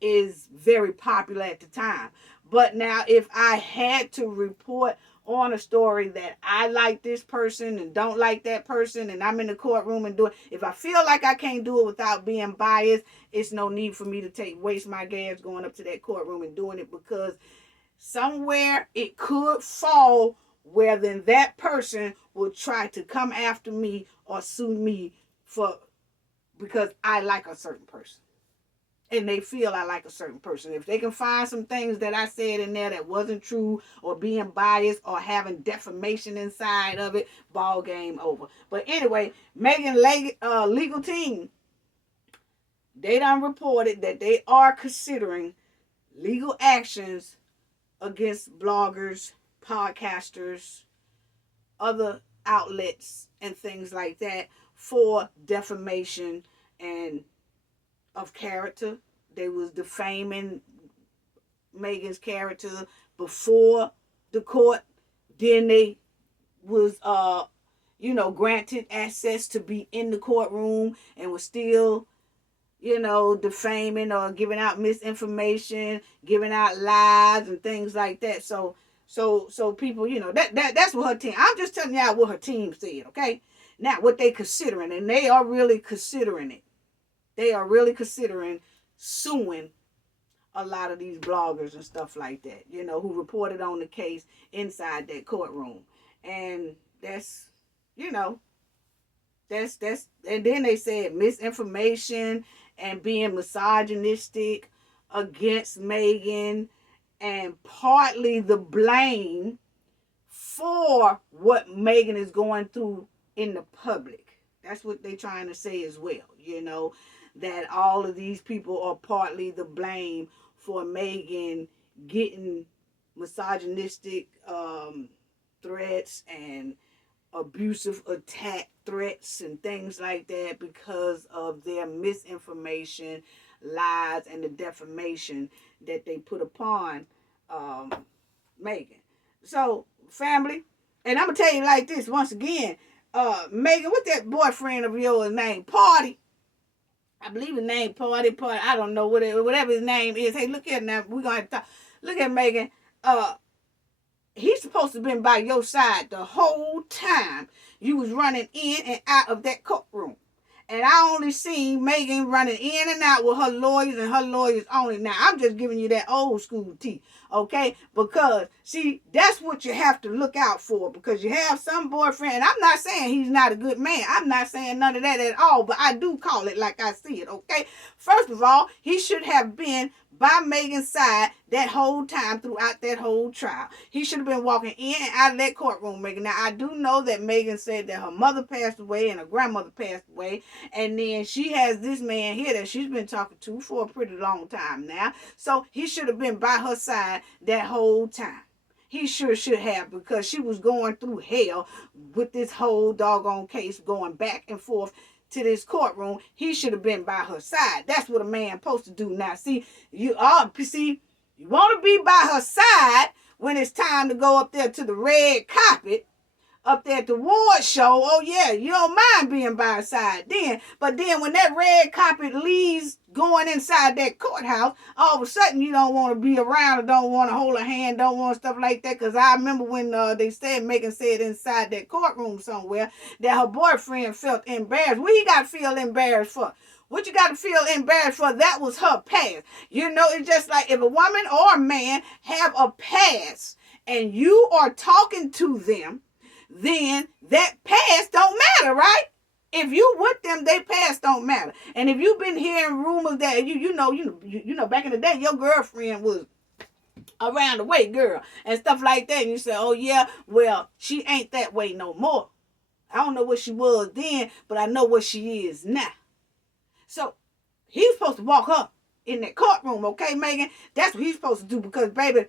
is very popular at the time. But now, if I had to report on a story that I like this person and don't like that person, and I'm in the courtroom and do it, if I feel like I can't do it without being biased, it's no need for me to waste my gas going up to that courtroom and doing it, because somewhere it could fall where then that person will try to come after me or sue me because I like a certain person. And they feel I like a certain person. If they can find some things that I said in there that wasn't true, or being biased, or having defamation inside of it, ball game over. But anyway, Megan legal team, they done reported that they are considering legal actions against bloggers, podcasters, other outlets, and things like that for defamation and of character. They was defaming Megan's character before the court. Then they was granted access to be in the courtroom and was still defaming or giving out misinformation, giving out lies and things like that. So people, that's what her team. I'm just telling y'all what her team said, okay? Now what they considering, and they are really considering it. They are really considering suing a lot of these bloggers and stuff like that, who reported on the case inside that courtroom. And that's, and then they said misinformation and being misogynistic against Megan, and partly the blame for what Megan is going through in the public. That's what they're trying to say as well, that all of these people are partly the blame for Megan getting misogynistic threats and abusive attack threats and things like that because of their misinformation, lies, and the defamation that they put upon Megan. So, family, and I'm going to tell you like this once again, Megan, what's that boyfriend of yours named? Party. I believe his name Party. I don't know, whatever his name is. Hey, look at now. We're going to have to talk. Look at Megan. He's supposed to have been by your side the whole time you was running in and out of that courtroom. And I only seen Megan running in and out with her lawyers and her lawyers only. Now, I'm just giving you that old school tea, okay? Because, see, that's what you have to look out for. Because you have some boyfriend, and I'm not saying he's not a good man. I'm not saying none of that at all. But I do call it like I see it, okay? First of all, he should have been by Megan's side that whole time throughout that whole trial. He should have been walking in and out of that courtroom, Megan. Now, I do know that Megan said that her mother passed away and her grandmother passed away. And then she has this man here that she's been talking to for a pretty long time now. So he should have been by her side that whole time. He sure should have, because she was going through hell with this whole doggone case going back and forth to this courtroom. He should have been by her side. That's what a man supposed to do. Now, you want to be by her side when it's time to go up there to the red carpet, up there at the award show. Oh yeah, you don't mind being by her side then. But then when that red carpet leaves going inside that courthouse, all of a sudden you don't want to be around or don't want to hold her hand, don't want stuff like that. Because I remember when they said, Megan said inside that courtroom somewhere that her boyfriend felt embarrassed. What he got to feel embarrassed for? What you got to feel embarrassed for? That was her past. It's just like if a woman or a man have a past and you are talking to them, then that past don't matter, right? If you with them, they past don't matter. And if you've been hearing rumors that you know back in the day your girlfriend was around the way girl and stuff like that, and you say, oh yeah, well, she ain't that way no more. I don't know what she was then, but I know what she is now. So he's supposed to walk her in that courtroom, okay, Megan? That's what he's supposed to do, because baby,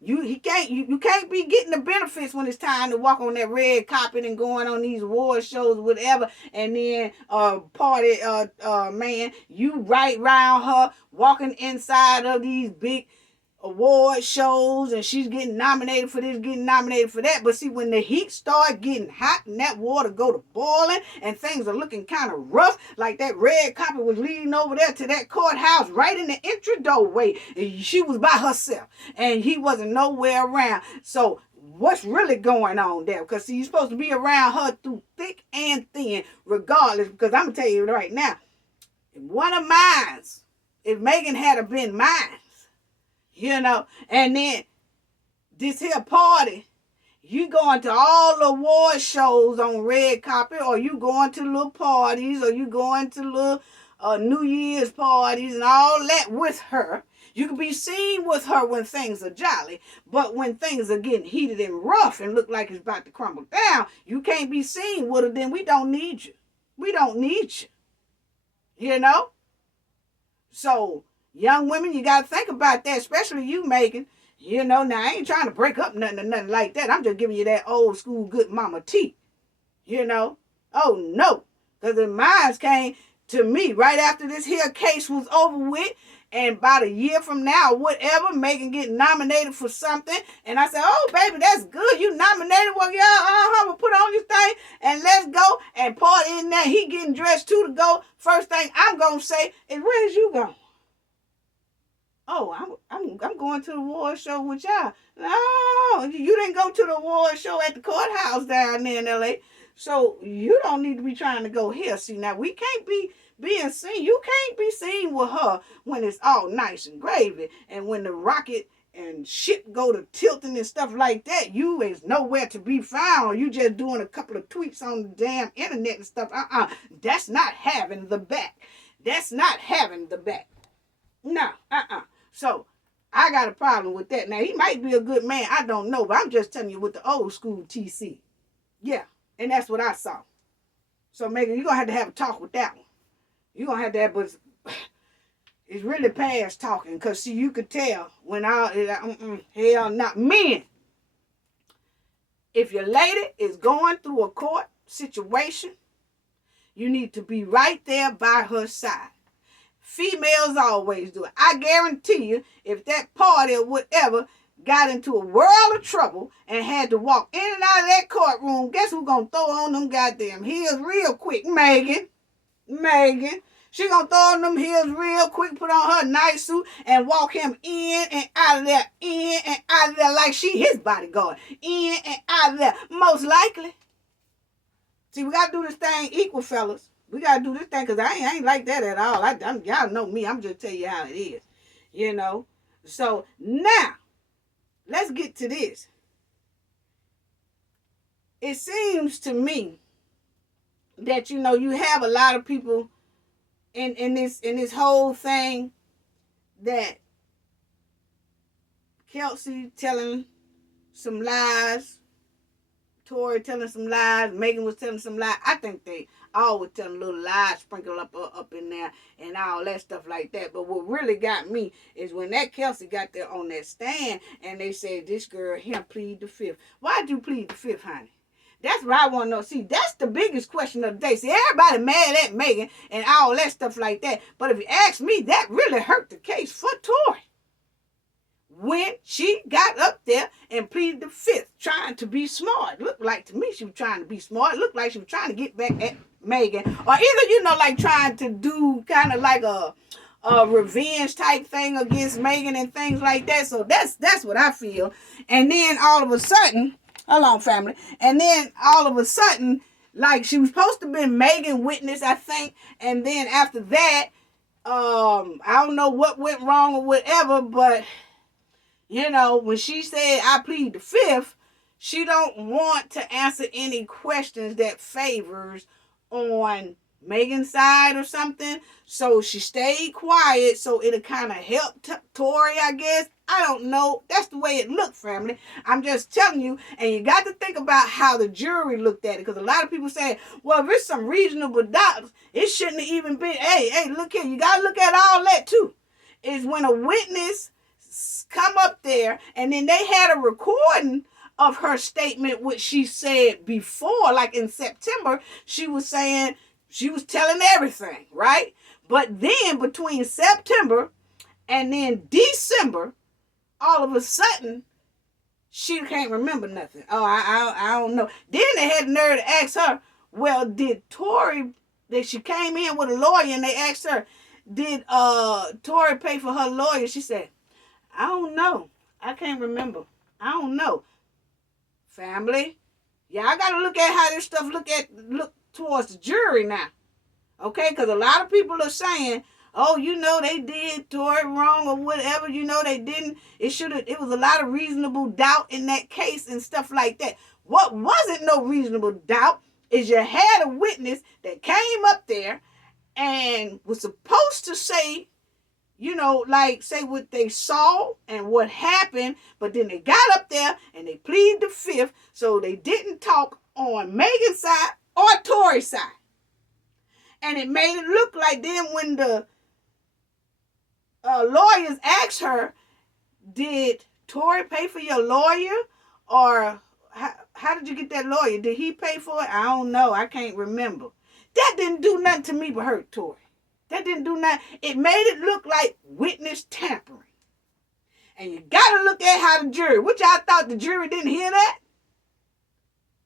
you can't be getting the benefits when it's time to walk on that red carpet and going on these award shows, whatever, and then party man, you right round her walking inside of these big award shows, and she's getting nominated for this, getting nominated for that. But see, when the heat start getting hot and that water go to boiling and things are looking kind of rough, like that red carpet was leading over there to that courthouse right in the entry doorway, and she was by herself and he wasn't nowhere around. So what's really going on there? Because see, you're supposed to be around her through thick and thin regardless, because I'm gonna tell you right now, one of mine, if Megan had been mine, and then this here party, you going to all the award shows on red carpet, or you going to little parties, or you going to little New Year's parties and all that with her. You can be seen with her when things are jolly, but when things are getting heated and rough and look like it's about to crumble down, you can't be seen with her. Then we don't need you. We don't need you. So young women, you got to think about that, especially you, Megan. Now I ain't trying to break up nothing like that. I'm just giving you that old school good mama tea. Oh no. Because the minds came to me right after this here case was over with. And about a year from now, whatever, Megan get nominated for something. And I said, oh, baby, that's good. You nominated. Well, yeah, we'll put on your thing and let's go and party in there. He getting dressed too to go. First thing I'm going to say is, where's you going? Oh, I'm going to the award show with y'all. No, you didn't go to the award show at the courthouse down there in L.A., so you don't need to be trying to go here. See, now we can't be being seen. You can't be seen with her when it's all nice and gravy, and when the rocket and shit go to tilting and stuff like that, you is nowhere to be found, or you just doing a couple of tweets on the damn internet and stuff. That's not having the back. That's not having the back. No, So I got a problem with that. Now, he might be a good man. I don't know, but I'm just telling you with the old school TC. Yeah, and that's what I saw. So, Megan, you're going to have a talk with that one. You're going to have to have, but it's really past talking. Because, see, you could tell when hell, not men. If your lady is going through a court situation, you need to be right there by her side. Females always do it. I guarantee you, if that party or whatever got into a world of trouble and had to walk in and out of that courtroom, guess who's going to throw on them goddamn heels real quick? Megan. She going to throw on them heels real quick, put on her nice suit, and walk him in and out of there like she his bodyguard. In and out of there. Most likely. See, we got to do this thing equal, fellas. We got to do this thing, because I ain't like that at all. Y'all know me. I'm just telling you how it is. So, now, let's get to this. It seems to me that, you have a lot of people in this whole thing that Kelsey telling some lies, Tory telling some lies, Megan was telling some lies. I think they all were telling little lies, sprinkle up in there and all that stuff like that. But what really got me is when that Kelsey got there on that stand and they said, this girl here plead the fifth. Why'd you plead the fifth, honey? That's what I want to know. See, that's the biggest question of the day. See, everybody mad at Megan and all that stuff like that. But if you ask me, that really hurt the case for Tory. When she got up there and pleaded the fifth, trying to be smart. Looked like to me she was trying to be smart. Looked like she was trying to get back at Megan. Or either, like trying to do kind of like a revenge type thing against Megan and things like that. So that's what I feel. And then all of a sudden, hold on, family. And then all of a sudden, like she was supposed to have been Megan witness, I think. And then after that, I don't know what went wrong or whatever, but You know, when she said, I plead the fifth, she don't want to answer any questions that favors on Megan's side or something. So she stayed quiet so it'll kind of help Tory, I guess. I don't know. That's the way it looked, family. I'm just telling you. And you got to think about how the jury looked at it. Because a lot of people say, well, if it's some reasonable doubt, it shouldn't have even been, hey, look here. You got to look at all that too. Is when a witness come up there and then they had a recording of her statement, which she said before, like in September, she was saying, she was telling everything, right? But then between September and then December, all of a sudden, she can't remember nothing. Oh, I don't know. Then they had the nerve to ask her, well, did Tory, that she came in with a lawyer and they asked her, did Tory pay for her lawyer? She said, I don't know. I can't remember. I don't know. Family, y'all got to look at how this stuff look towards the jury now. Okay? Because a lot of people are saying, oh, you know, they did Tory wrong or whatever. You know, they didn't. It was a lot of reasonable doubt in that case and stuff like that. What wasn't no reasonable doubt is you had a witness that came up there and was supposed to say, you know, like say what they saw and what happened, but then they got up there and they pleaded the fifth, so they didn't talk on Megan's side or Tory's side. And it made it look like then when the lawyers asked her, did Tory pay for your lawyer? Or how did you get that lawyer? Did he pay for it? I don't know. I can't remember. That didn't do nothing to me but hurt Tory. That didn't do nothing. It made it look like witness tampering. And you got to look at how the jury, which I thought the jury didn't hear that.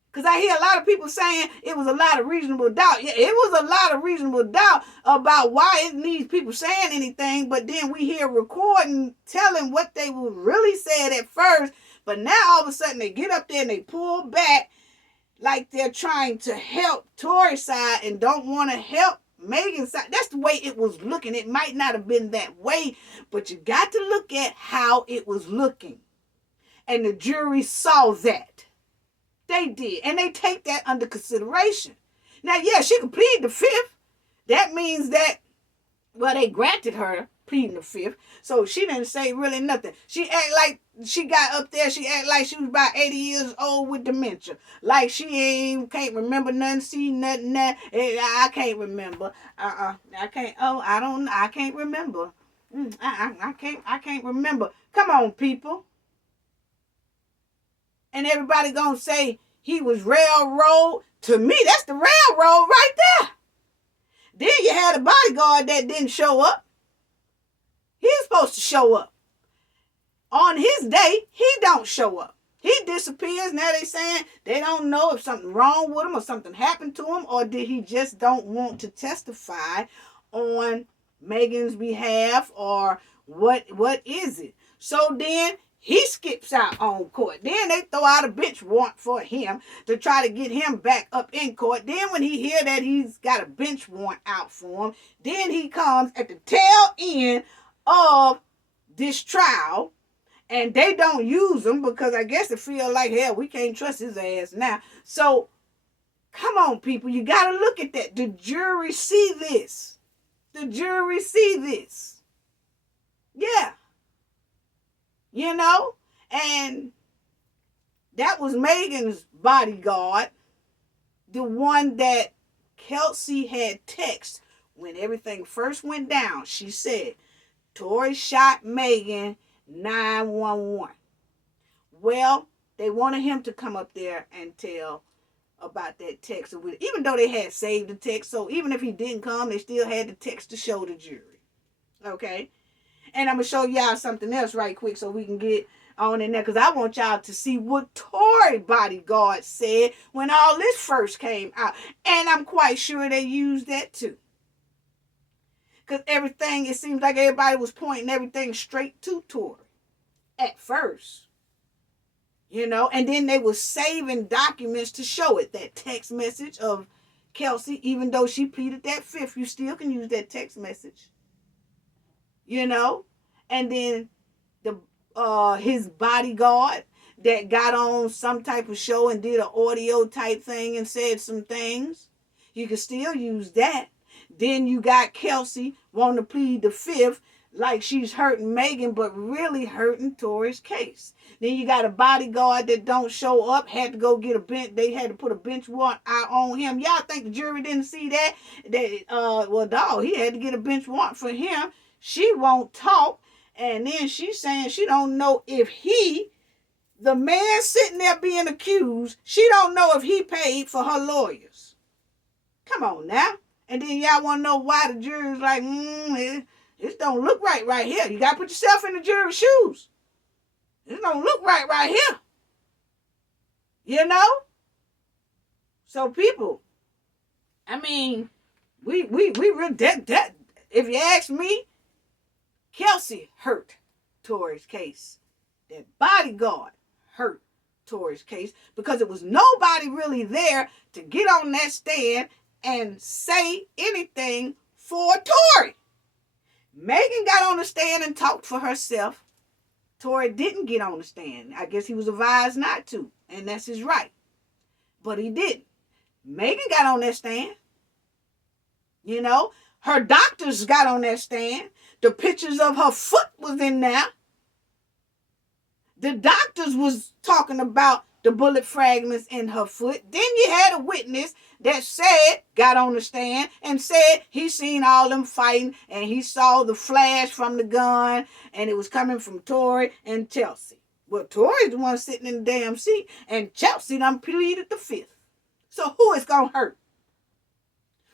Because I hear a lot of people saying it was a lot of reasonable doubt. Yeah, it was a lot of reasonable doubt about why it needs people saying anything. But then we hear recording telling what they were really said at first. But now all of a sudden they get up there and they pull back like they're trying to help Tory's side and don't want to help Megan's side. That's the way it was looking. It might not have been that way, but you got to look at how it was looking. And the jury saw that. They did. And they take that under consideration. Now, yeah, she could plead the fifth. That means that, well, they granted her pleading the fifth. So she didn't say really nothing. She act like she got up there. She act like she was about 80 years old with dementia. Like she can't remember nothing, see nothing. I can't remember. I can't. Oh, I can't remember. I can't remember. Come on, people. And everybody gonna say he was railroad. To me, that's the railroad right there. Then you had a bodyguard that didn't show up. He's supposed to show up. On his day, he don't show up. He disappears. Now they saying they don't know if something wrong with him or something happened to him, or did he just don't want to testify on Megan's behalf, or what is it? So then he skips out on court. Then they throw out a bench warrant for him to try to get him back up in court. Then when he hear that he's got a bench warrant out for him, then he comes at the tail end of this trial, and they don't use him because I guess they feel like, hell, we can't trust his ass now. So, come on, people. You got to look at that. The jury see this. The jury see this. Yeah. You know? And that was Megan's bodyguard. The one that Kelsey had text when everything first went down. She said, Tory shot Megan, 911. Well, they wanted him to come up there and tell about that text. Even though they had saved the text, so even if he didn't come, they still had the text to show the jury. Okay? And I'm going to show y'all something else right quick so we can get on in there, because I want y'all to see what Tory bodyguard said when all this first came out. And I'm quite sure they used that too. Because everything, it seems like everybody was pointing everything straight to Tory at first. You know, and then they were saving documents to show it. That text message of Kelsey, even though she pleaded that fifth, you still can use that text message. You know? And then the his bodyguard that got on some type of show and did an audio type thing and said some things. You can still use that. Then you got Kelsey wanting to plead the fifth like she's hurting Megan, but really hurting Tory's case. Then you got a bodyguard that don't show up, had to go get a bench. They had to put a bench warrant out on him. Y'all think the jury didn't see that? Well, dog, he had to get a bench warrant for him. She won't talk. And then she's saying she don't know if the man sitting there being accused, she don't know if he paid for her lawyers. Come on now. And then y'all want to know why the jury's like, this don't look right here. You got to put yourself in the jury's shoes. This don't look right here. You know? So people, I mean, we that if you ask me, Kelsey hurt Tory's case. That bodyguard hurt Tory's case because it was nobody really there to get on that stand and say anything for Tory. Megan got on the stand and talked for herself. Tory didn't get on the stand. I guess he was advised not to, and that's his right. But he didn't. Megan got on that stand. You know, her doctors got on that stand. The pictures of her foot was in there. The doctors was talking about the bullet fragments in her foot. Then you had a witness that got on the stand and said he seen all them fighting and he saw the flash from the gun and it was coming from Tory and Chelsea. Well, Tory's the one sitting in the damn seat and Chelsea done pleaded the fifth. So who is going to hurt?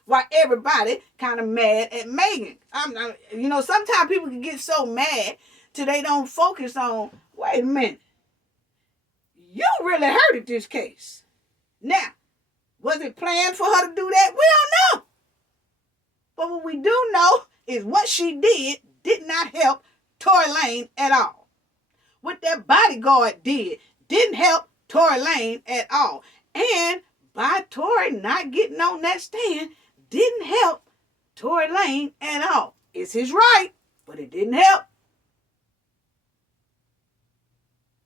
Why everybody kind of mad at Megan. Sometimes people can get so mad till they don't focus on, wait a minute, you really hurted this case. Now, was it planned for her to do that? We don't know. But what we do know is what she did not help Tory Lanez at all. What that bodyguard didn't help Tory Lanez at all. And by Tory not getting on that stand, didn't help Tory Lanez at all. It's his right, but it didn't help.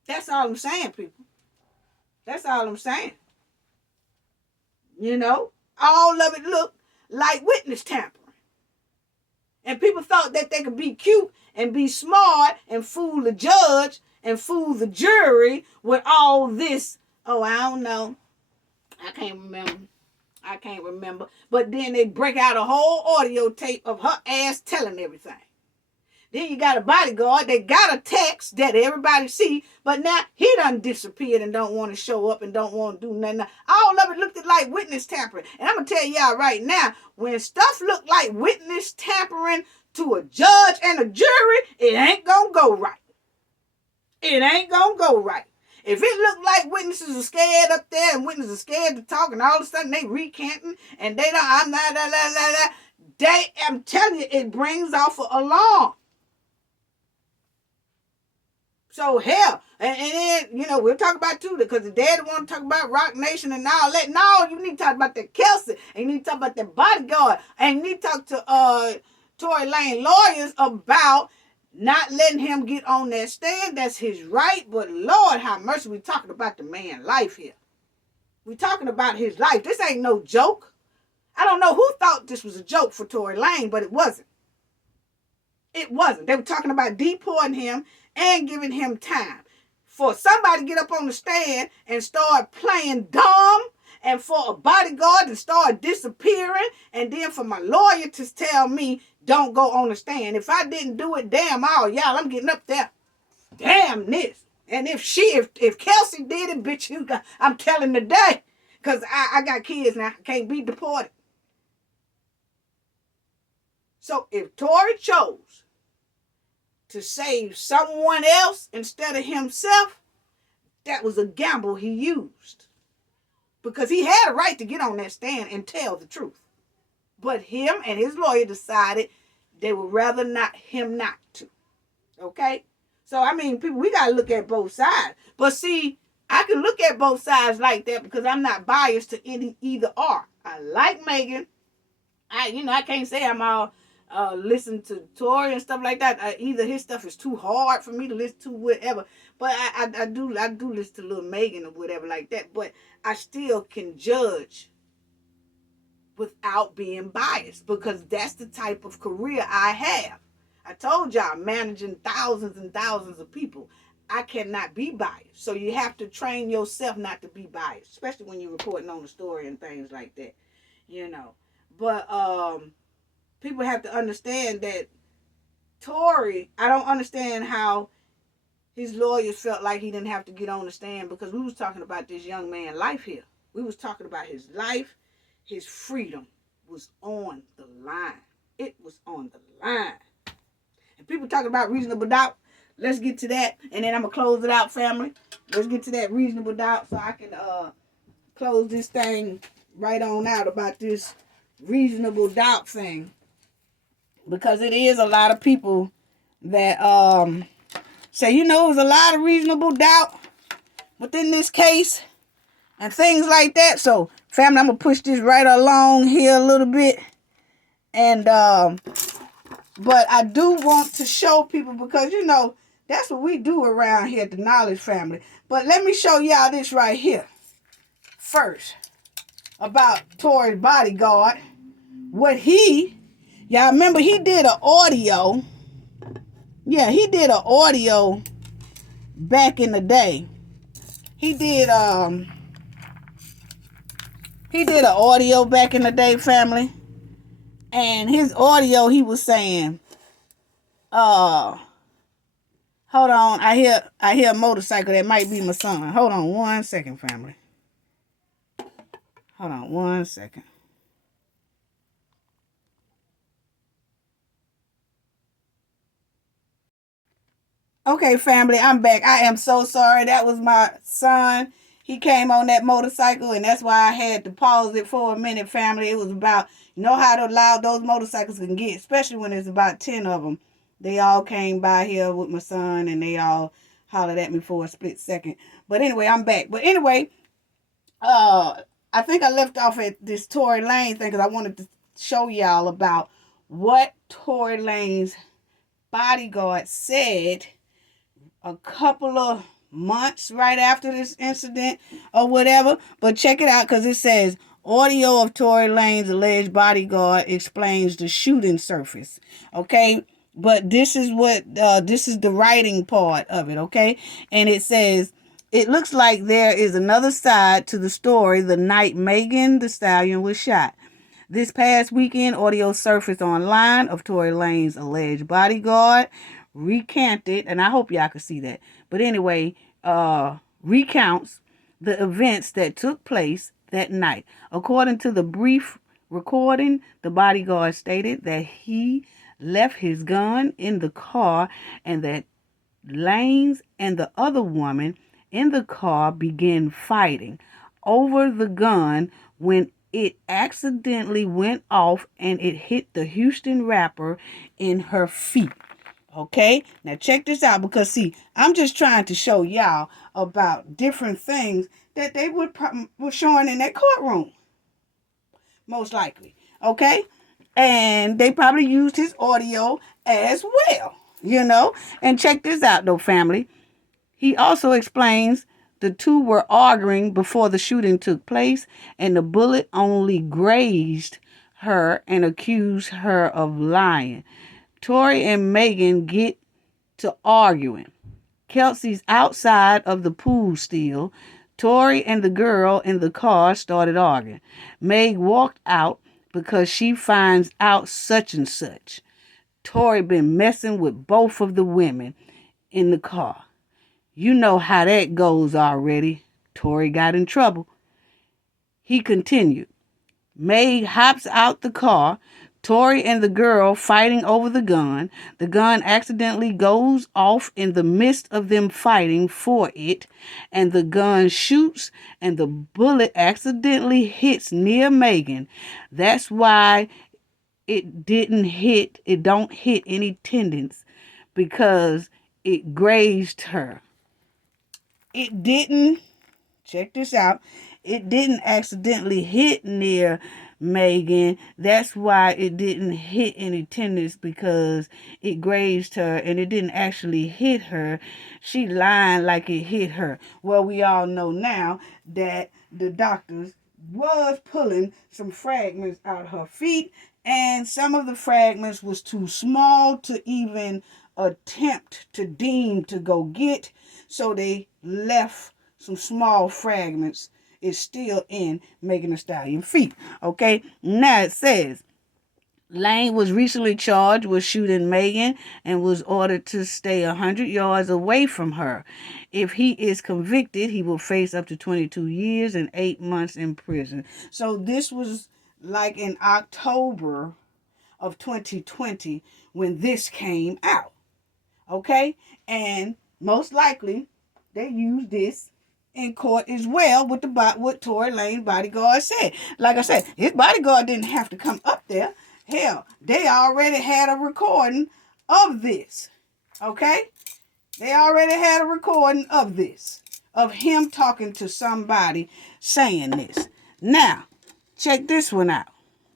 That's all I'm saying, people. That's all I'm saying. You know, all of it looked like witness tampering. And people thought that they could be cute and be smart and fool the judge and fool the jury with all this. Oh, I don't know. I can't remember. But then they break out a whole audio tape of her ass telling everything. Then you got a bodyguard. They got a text that everybody see, but now he done disappeared and don't want to show up and don't want to do nothing. All of it looked like witness tampering. And I'm going to tell y'all right now, when stuff look like witness tampering to a judge and a jury, it ain't going to go right. It ain't going to go right. If it look like witnesses are scared up there and witnesses are scared to talk and all of a sudden they recanting and they don't, I'm telling you, it brings off an alarm. So hell, and then, we'll talk about too, because the daddy want to talk about Rock Nation and all that. No, you need to talk about that Kelsey, and you need to talk about that bodyguard, and you need to talk to Tory Lanez lawyers about not letting him get on that stand. That's his right, but Lord have mercy, we talking about the man's life here. We talking about his life. This ain't no joke. I don't know who thought this was a joke for Tory Lanez, but it wasn't. It wasn't. They were talking about deporting him and giving him time. For somebody to get up on the stand and start playing dumb, and for a bodyguard to start disappearing, and then for my lawyer to tell me, don't go on the stand. If I didn't do it, damn all y'all, I'm getting up there. Damn this. And if Kelsey did it, bitch, I'm telling today. Because I got kids now. I can't be deported. So if Tory chose to save someone else instead of himself, that was a gamble he used. Because he had a right to get on that stand and tell the truth. But him and his lawyer decided they would rather not to. Okay? So, people, we got to look at both sides. But see, I can look at both sides like that because I'm not biased to either or. I like Megan. I can't say I'm all listen to Tory and stuff like that. Either his stuff is too hard for me to listen to, whatever. But I do listen to Lil Megan or whatever like that. But I still can judge without being biased, because that's the type of career I have. I told y'all, managing thousands and thousands of people, I cannot be biased. So you have to train yourself not to be biased, especially when you're reporting on the story and things like that, you know. But people have to understand that Tory, I don't understand how his lawyers felt like he didn't have to get on the stand, because we was talking about this young man's life here. We was talking about his life. His freedom was on the line. It was on the line. And people talking about reasonable doubt. Let's get to that. And then I'm going to close it out, family. Let's get to that reasonable doubt so I can close this thing right on out about this reasonable doubt thing. Because it is a lot of people that say, you know, there's a lot of reasonable doubt within this case and things like that. So, family, I'm going to push this right along here a little bit. And, but I do want to show people, because, you know, that's what we do around here at the Knowledge Family. But let me show y'all this right here first about Tory's bodyguard. Y'all remember he did an audio. Yeah, he did an audio back in the day. He did an audio back in the day, family. And his audio, he was saying, hold on, I hear a motorcycle. That might be my son. Hold on 1 second, family. Hold on 1 second. Okay, family, I'm back. I am so sorry. That was my son. He came on that motorcycle, and that's why I had to pause it for a minute, family. It was about, you know how loud those motorcycles can get, especially when there's about 10 of them. They all came by here with my son, and they all hollered at me for a split second. But anyway, I'm back. But anyway, I think I left off at this Tory Lanez thing because I wanted to show y'all about what Tory Lanez bodyguard said a couple of months right after this incident or whatever. But check it out, because it says audio of Tory Lanez alleged bodyguard explains the shooting surface. Okay, but this is the writing part of it. Okay, and it says, it looks like there is another side to the story the night Megan Thee Stallion was shot. This past weekend, audio surfaced online of Tory Lanez's alleged bodyguard recanted, and I hope y'all can see that. But anyway, recounts the events that took place that night. According to the brief recording, the bodyguard stated that he left his gun in the car and that Lanez and the other woman in the car began fighting over the gun when it accidentally went off and it hit the Houston rapper in her feet. Okay, now check this out, because see, I'm just trying to show y'all about different things that they were showing in that courtroom, most likely. Okay, and they probably used his audio as well, you know. And check this out, though, family. He also explains the two were arguing before the shooting took place, and the bullet only grazed her and accused her of lying. Tory and Megan get to arguing. Kelsey's outside of the pool still. Tory and the girl in the car started arguing. Meg walked out because she finds out such and such. Tory been messing with both of the women in the car. You know how that goes already. Tory got in trouble. He continued. Meg hops out the car. Tory and the girl fighting over the gun. The gun accidentally goes off in the midst of them fighting for it, and the gun shoots and the bullet accidentally hits near Megan. That's why it don't hit any tendons, because it grazed her. It didn't, check this out, it didn't accidentally hit near Megan. That's why it didn't hit any tendons, because it grazed her and it didn't actually hit her. She lying like it hit her. Well, we all know now that the doctors was pulling some fragments out of her feet, and some of the fragments was too small to even attempt to deem to go get, so they left some small fragments. Is still in Megan Thee Stallion feet. Okay, now it says Lane was recently charged with shooting Megan and was ordered to stay 100 yards away from her. If he is convicted, he will face up to 22 years and 8 months in prison. So this was like in October of 2020 when this came out. Okay? And most likely they used this in court as well with what Tory Lanez bodyguard said. Like I said, his bodyguard didn't have to come up there. Hell, they already had a recording of this. Okay? They already had a recording of this. Of him talking to somebody saying this. Now, check this one out.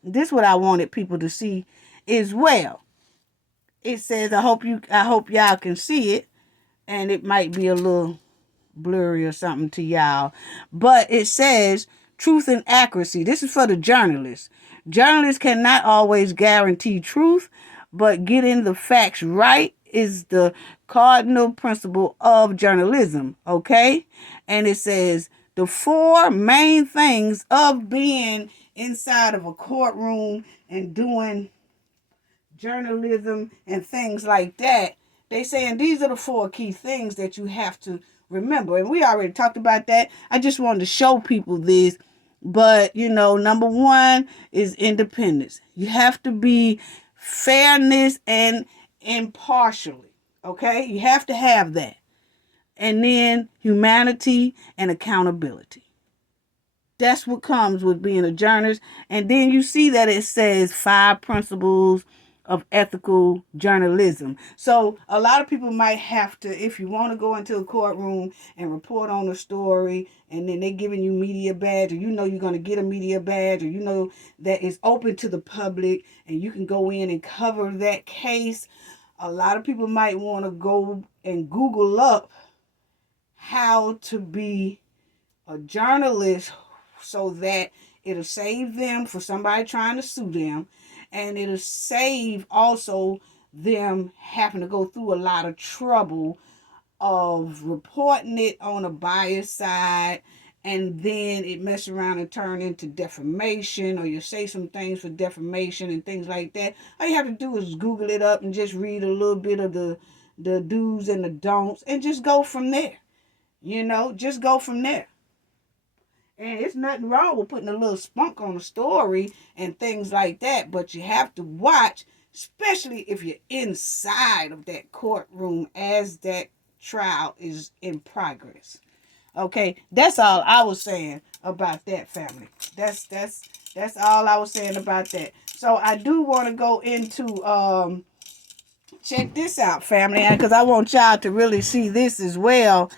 This is what I wanted people to see as well. It says, I hope y'all can see it. And it might be a little blurry or something to y'all. But it says truth and accuracy. This is for the journalists. Journalists cannot always guarantee truth, but getting the facts right is the cardinal principle of journalism. Okay? And it says the 4 main things of being inside of a courtroom and doing journalism and things like that. They saying these are the 4 key things that you have to remember. And we already talked about that. I just wanted to show people this. But, number 1 is independence. You have to be fairness and impartially. Okay? You have to have that. And then humanity and accountability. That's what comes with being a journalist. And then you see that it says 5 principles of ethical journalism. So a lot of people might have to, if you want to go into a courtroom and report on a story, and then they're giving you media badge, or you're going to get a media badge, or that it's open to the public and you can go in and cover that case. A lot of people might want to go and Google up how to be a journalist so that it'll save them for somebody trying to sue them. And it'll save also them having to go through a lot of trouble of reporting it on a biased side, and then it mess around and turn into defamation, or you say some things for defamation and things like that. All you have to do is Google it up and just read a little bit of the do's and the don'ts and just go from there. Just go from there. And it's nothing wrong with putting a little spunk on a story and things like that. But you have to watch, especially if you're inside of that courtroom as that trial is in progress. Okay, that's all I was saying about that, family. That's all I was saying about that. So I do want to go into check this out, family, because I want y'all to really see this as well.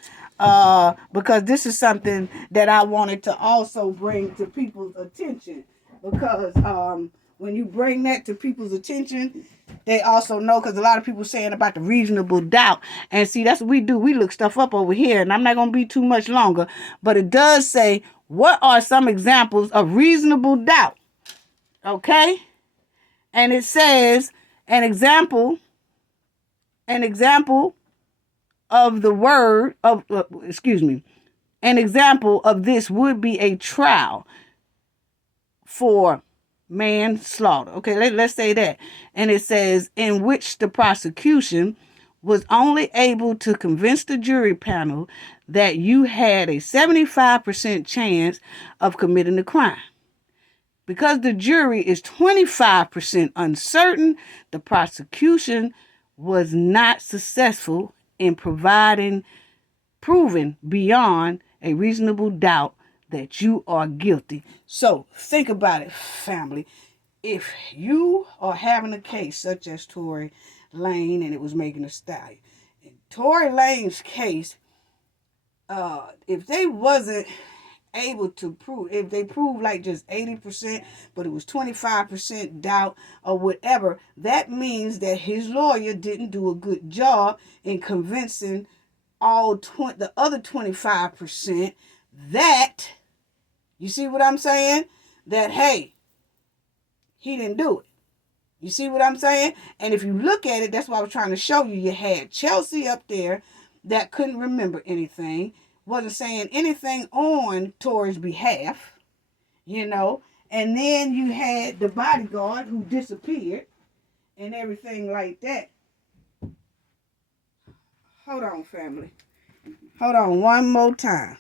Because this is something that I wanted to also bring to people's attention. Because when you bring that to people's attention, they also know, because a lot of people saying about the reasonable doubt. And see, that's what we do. We look stuff up over here, and I'm not going to be too much longer. But it does say, what are some examples of reasonable doubt? Okay? And it says, an example of the word of, an example of this would be a trial for manslaughter. Okay, let's say that. And it says, in which the prosecution was only able to convince the jury panel that you had a 75% chance of committing the crime. Because the jury is 25% uncertain, the prosecution was not successful in proving beyond a reasonable doubt that you are guilty. So think about it, family. If you are having a case such as Tory Lanez and it was Megan Thee Stallion, in Tory Lanez's case, if they wasn't able to prove, if they prove like just 80%, but it was 25% doubt or whatever, that means that his lawyer didn't do a good job in convincing the other 25% that, you see what I'm saying? That, hey, he didn't do it. You see what I'm saying? And if you look at it, that's what I was trying to show you. You had Chelsea up there that couldn't remember anything, wasn't saying anything on Tory's behalf, and then you had the bodyguard who disappeared and everything like that. Hold on, family. Hold on one more time.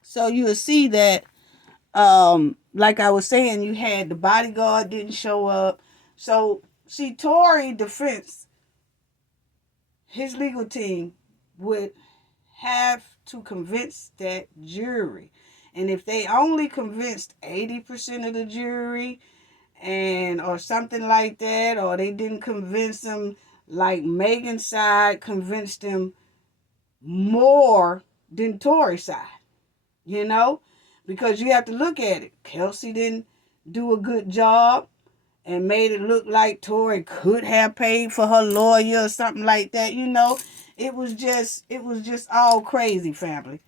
So you'll see that, like I was saying, you had the bodyguard didn't show up. So, see, Tory defense, his legal team would have to convince that jury. And if they only convinced 80% of the jury or something like that, or they didn't convince them like Megan's side convinced them more than Tory's side. Because you have to look at it. Kelsey didn't do a good job and made it look like Tory could have paid for her lawyer or something like that. It was just all crazy, family.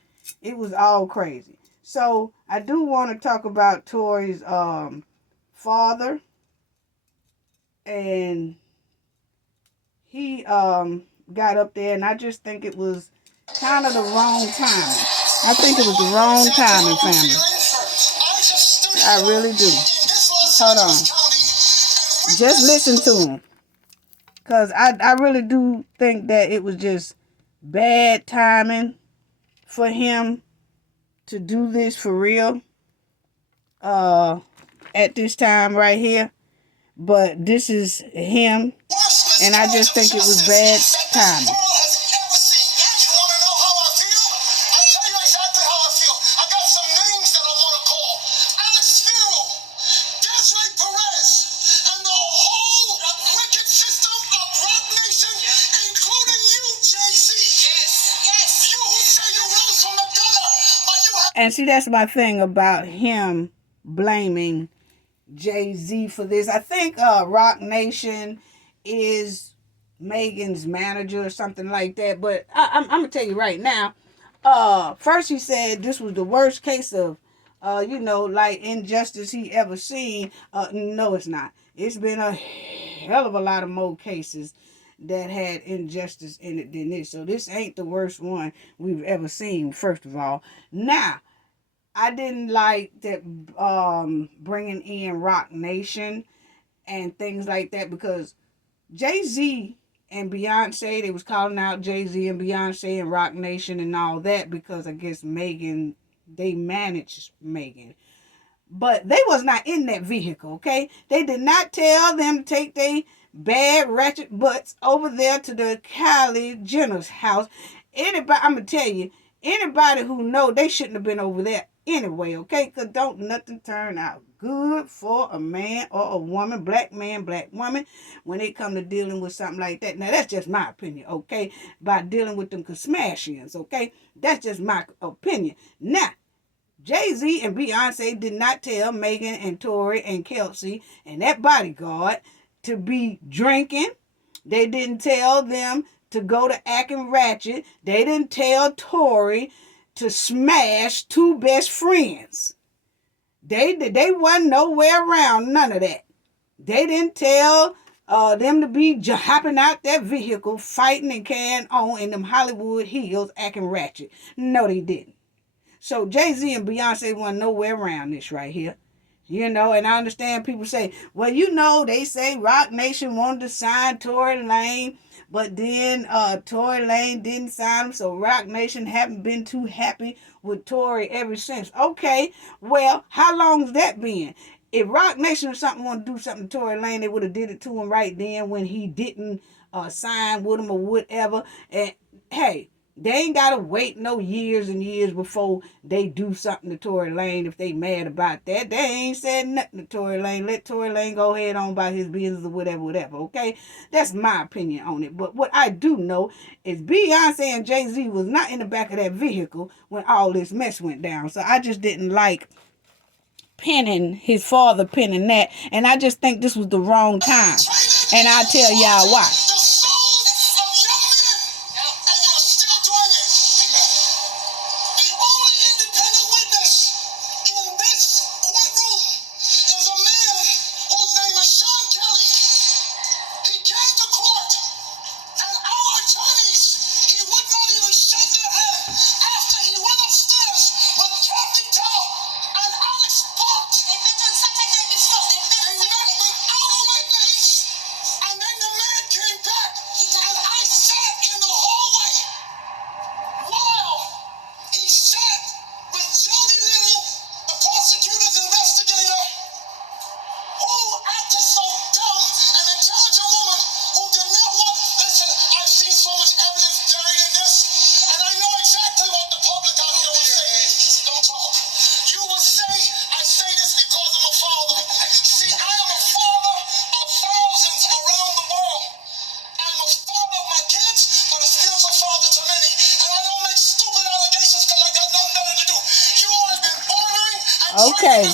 It was all crazy. So I do want to talk about Tory's father, and he got up there, and I just think it was kind of the wrong timing. I think it was the wrong timing, family. I really do. Hold on. Just listen to him. Because I really do think that it was just bad timing for him to do this for real at this time right here. But this is him, and I just think it was bad timing. And see, that's my thing about him blaming Jay-Z for this. I think Roc Nation is Megan's manager or something like that. But I'm going to tell you right now. First he said this was the worst case of, like injustice he ever seen. No, it's not. It's been a hell of a lot of more cases that had injustice in it than this. So this ain't the worst one we've ever seen, first of all. Now, I didn't like that bringing in Roc Nation and things like that, because Jay-Z and Beyonce, they was calling out Jay-Z and Beyonce and Roc Nation and all that because I guess Megan, they managed Megan. But they was not in that vehicle, okay? They did not tell them to take their bad ratchet butts over there to the Kylie Jenner's house. Anybody, I'm going to tell you, anybody who know they shouldn't have been over there anyway, okay? Because don't nothing turn out good for a man or a woman, black man, black woman, when it come to dealing with something like that. Now, that's just my opinion, okay? By dealing with them Kardashians, okay? That's just my opinion. Now, Jay-Z and Beyonce did not tell Megan and Tory and Kelsey and that bodyguard to be drinking. They didn't tell them to go to acting ratchet. They didn't tell Tory to smash two best friends. They wasn't nowhere around none of that. They didn't tell them to be hopping out that vehicle, fighting and carrying on in them Hollywood hills, acting ratchet. No, they didn't. So Jay-Z and Beyonce wasn't nowhere around this right here. And I understand people say, well, they say Roc Nation wanted to sign Tory Lanez, but then Tory Lanez didn't sign him, so Roc Nation haven't been too happy with Tory ever since. Okay, well, how long's that been? If Roc Nation or something want to do something to Tory Lanez, they would have did it to him right then when he didn't sign with him or whatever. And hey, They ain't got to wait no years and years before they do something to Tory Lanez if they mad about that. They ain't said nothing to Tory Lanez. Let Tory Lanez go ahead on about his business or whatever, okay? That's my opinion on it. But what I do know is Beyonce and Jay-Z was not in the back of that vehicle when all this mess went down. So I just didn't like his father penning that. And I just think this was the wrong time. And I'll tell y'all why. Okay.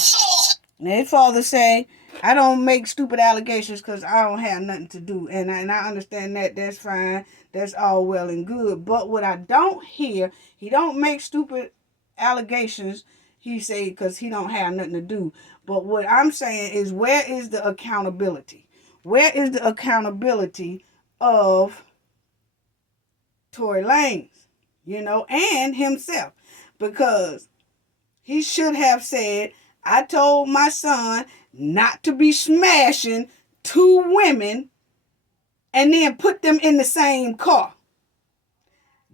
Now his father say, I don't make stupid allegations because I don't have nothing to do. And I understand that. That's fine. That's all well and good. But what I don't hear, he don't make stupid allegations, he say, because he don't have nothing to do. But what I'm saying is, where is the accountability? Where is the accountability of Tory Lanez, and himself? Because he should have said, I told my son not to be smashing two women and then put them in the same car.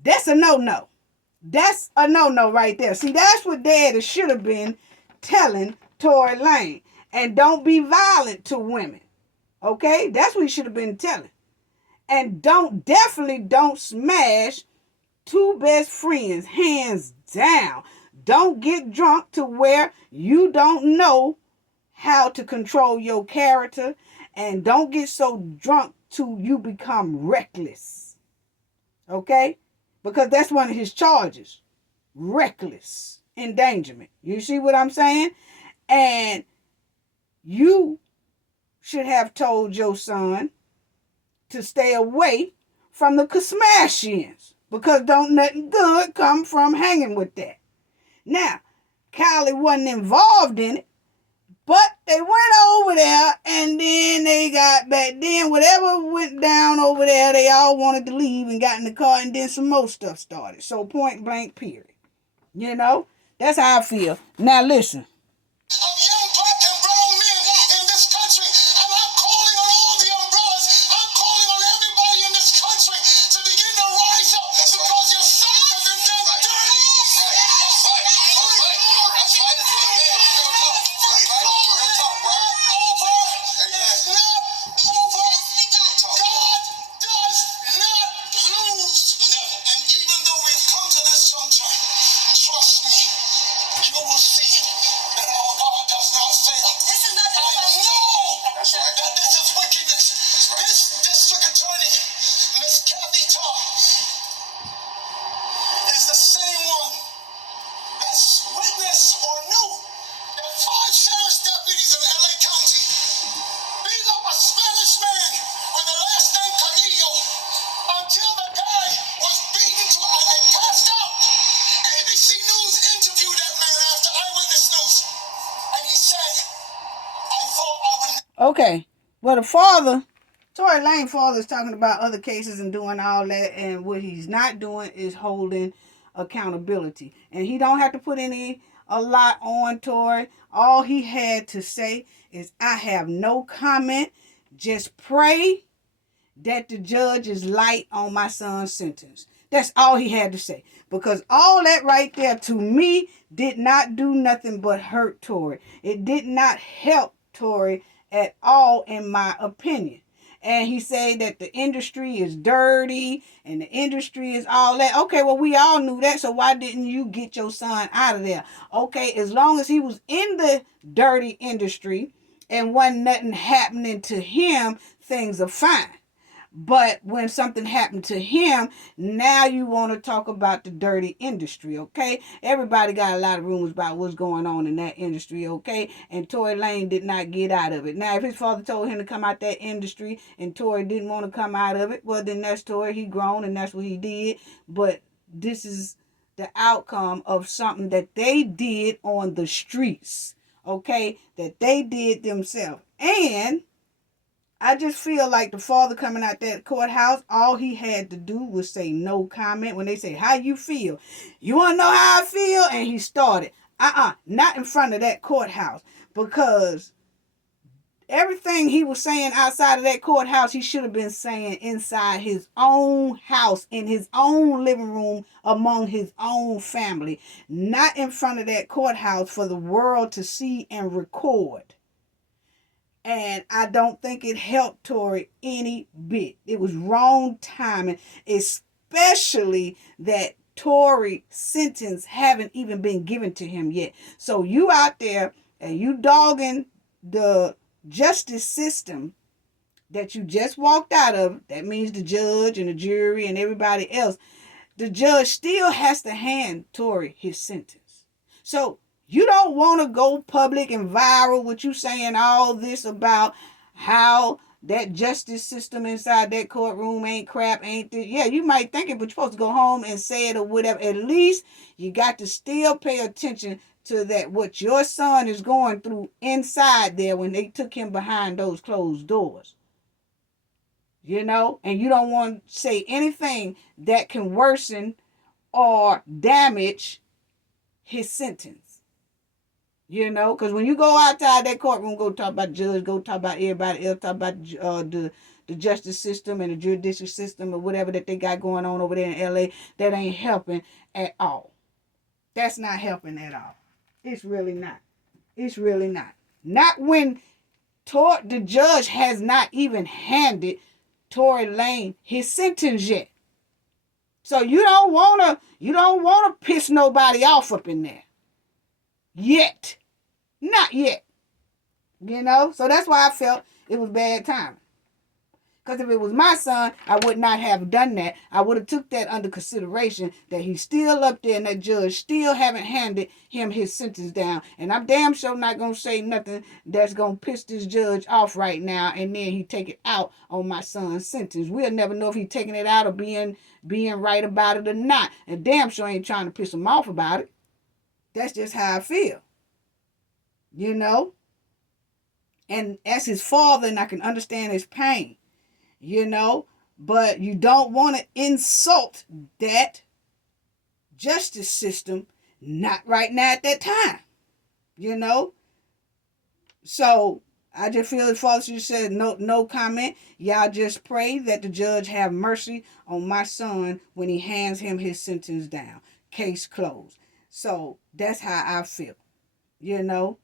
That's a no-no. That's a no-no right there. See, that's what Daddy should have been telling Tory Lanez. And don't be violent to women. Okay? That's what he should have been telling. And definitely don't smash two best friends, hands down. Don't get drunk to where you don't know how to control your character. And don't get so drunk till you become reckless. Okay? Because that's one of his charges. Reckless endangerment. You see what I'm saying? And you should have told your son to stay away from the Kardashians. Because don't nothing good come from hanging with that. Now, Kylie wasn't involved in it, but they went over there and then they got back. Then whatever went down over there, they all wanted to leave and got in the car, and then some more stuff started. So point blank, period. That's how I feel. Now listen. Okay, well, Tory Lanez father is talking about other cases and doing all that, and what he's not doing is holding accountability. And he don't have to put a lot on Tory. All he had to say is, I have no comment. Just pray that the judge is light on my son's sentence. That's all he had to say. Because all that right there, to me, did not do nothing but hurt Tory. It did not help Tory at all, in my opinion. And he said that the industry is dirty and the industry is all that. Okay, well, we all knew that, so why didn't you get your son out of there? Okay, as long as he was in the dirty industry and wasn't nothing happening to him, things are fine. But when something happened to him, now you want to talk about the dirty industry, okay? Everybody got a lot of rumors about what's going on in that industry, okay? And Tory Lanez did not get out of it. Now, if his father told him to come out that industry and Tory didn't want to come out of it, well, then that's Tory. He grown and that's what he did. But this is the outcome of something that they did on the streets, okay? That they did themselves. And I just feel like the father coming out that courthouse, all he had to do was say no comment. When they say, how you feel? You want to know how I feel? And he started. Not in front of that courthouse. Because everything he was saying outside of that courthouse, he should have been saying inside his own house, in his own living room, among his own family. Not in front of that courthouse for the world to see and record. And I don't think it helped Tory any bit. It was wrong timing, especially that Tory sentence haven't even been given to him yet. So you out there and you dogging the justice system that you just walked out of. That means the judge and the jury and everybody else. The judge still has to hand Tory his sentence. So you don't want to go public and viral with you saying all this about how that justice system inside that courtroom ain't crap, ain't this. Yeah, you might think it, but you're supposed to go home and say it or whatever. At least you got to still pay attention to that, what your son is going through inside there when they took him behind those closed doors. You know, and you don't want to say anything that can worsen or damage his sentence. You know, because when you go outside that courtroom, go talk about judge, go talk about everybody else, talk about the justice system and the judicial system or whatever that they got going on over there in L.A., that ain't helping at all. That's not helping at all. It's really not. It's really not. Not when the judge has not even handed Tory Lanez his sentence yet. So you don't wanna piss nobody off up in there. Yet. Not yet. You know? So that's why I felt it was bad timing. Because if it was my son, I would not have done that. I would have took that under consideration, that he's still up there and that judge still haven't handed him his sentence down. And I'm damn sure not going to say nothing that's going to piss this judge off right now and then he take it out on my son's sentence. We'll never know if he's taking it out or being right about it or not. And damn sure ain't trying to piss him off about it. That's just how I feel. You know? And as his father, and I can understand his pain, you know, but you don't want to insult that justice system, not right now at that time, you know? So I just feel his father should say no comment. Y'all just pray that the judge have mercy on my son when he hands him his sentence down. Case closed. So that's how I feel, you know?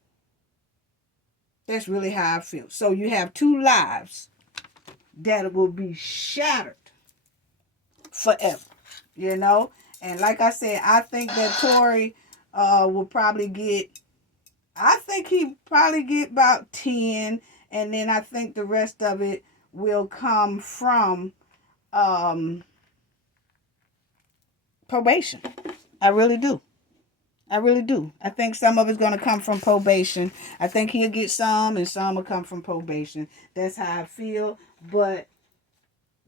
That's really how I feel. So you have two lives that will be shattered forever, you know? And like I said, I think that Tory will probably get, he probably get about 10, and then I think the rest of it will come from probation. I really do. I really do. I think some of it's going to come from probation. I think he'll get some and some will come from probation. That's how I feel. But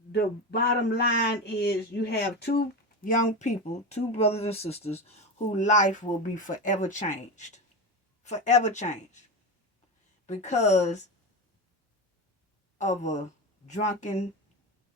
the bottom line is you have two young people, two brothers and sisters, whose life will be forever changed. Forever changed. Because of a drunken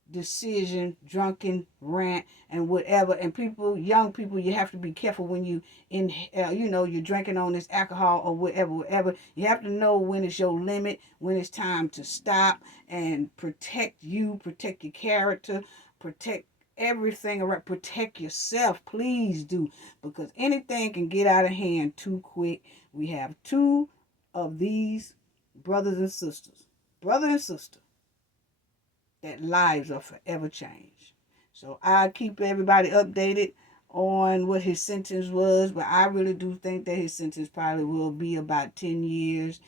decision, drunken rant, and whatever. And people, young people, you have to be careful when you you're drinking on this alcohol or whatever. You have to know when it's your limit, when it's time to stop, and protect you, protect your character, protect everything around, protect yourself. Please do, because anything can get out of hand too quick. We have two of these brothers and sisters, brother and sister, that lives are forever changed. So I keep everybody updated on what his sentence was, but I really do think that his sentence probably will be about 10 years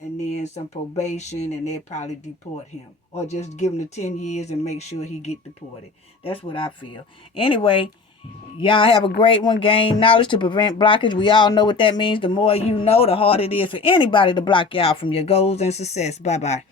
and then some probation, and they'll probably deport him or just give him the 10 years and make sure he get deported. That's what I feel. Anyway, y'all have a great one. Gain knowledge to prevent blockage. We all know what that means. The more you know, the harder it is for anybody to block y'all from your goals and success. Bye-bye.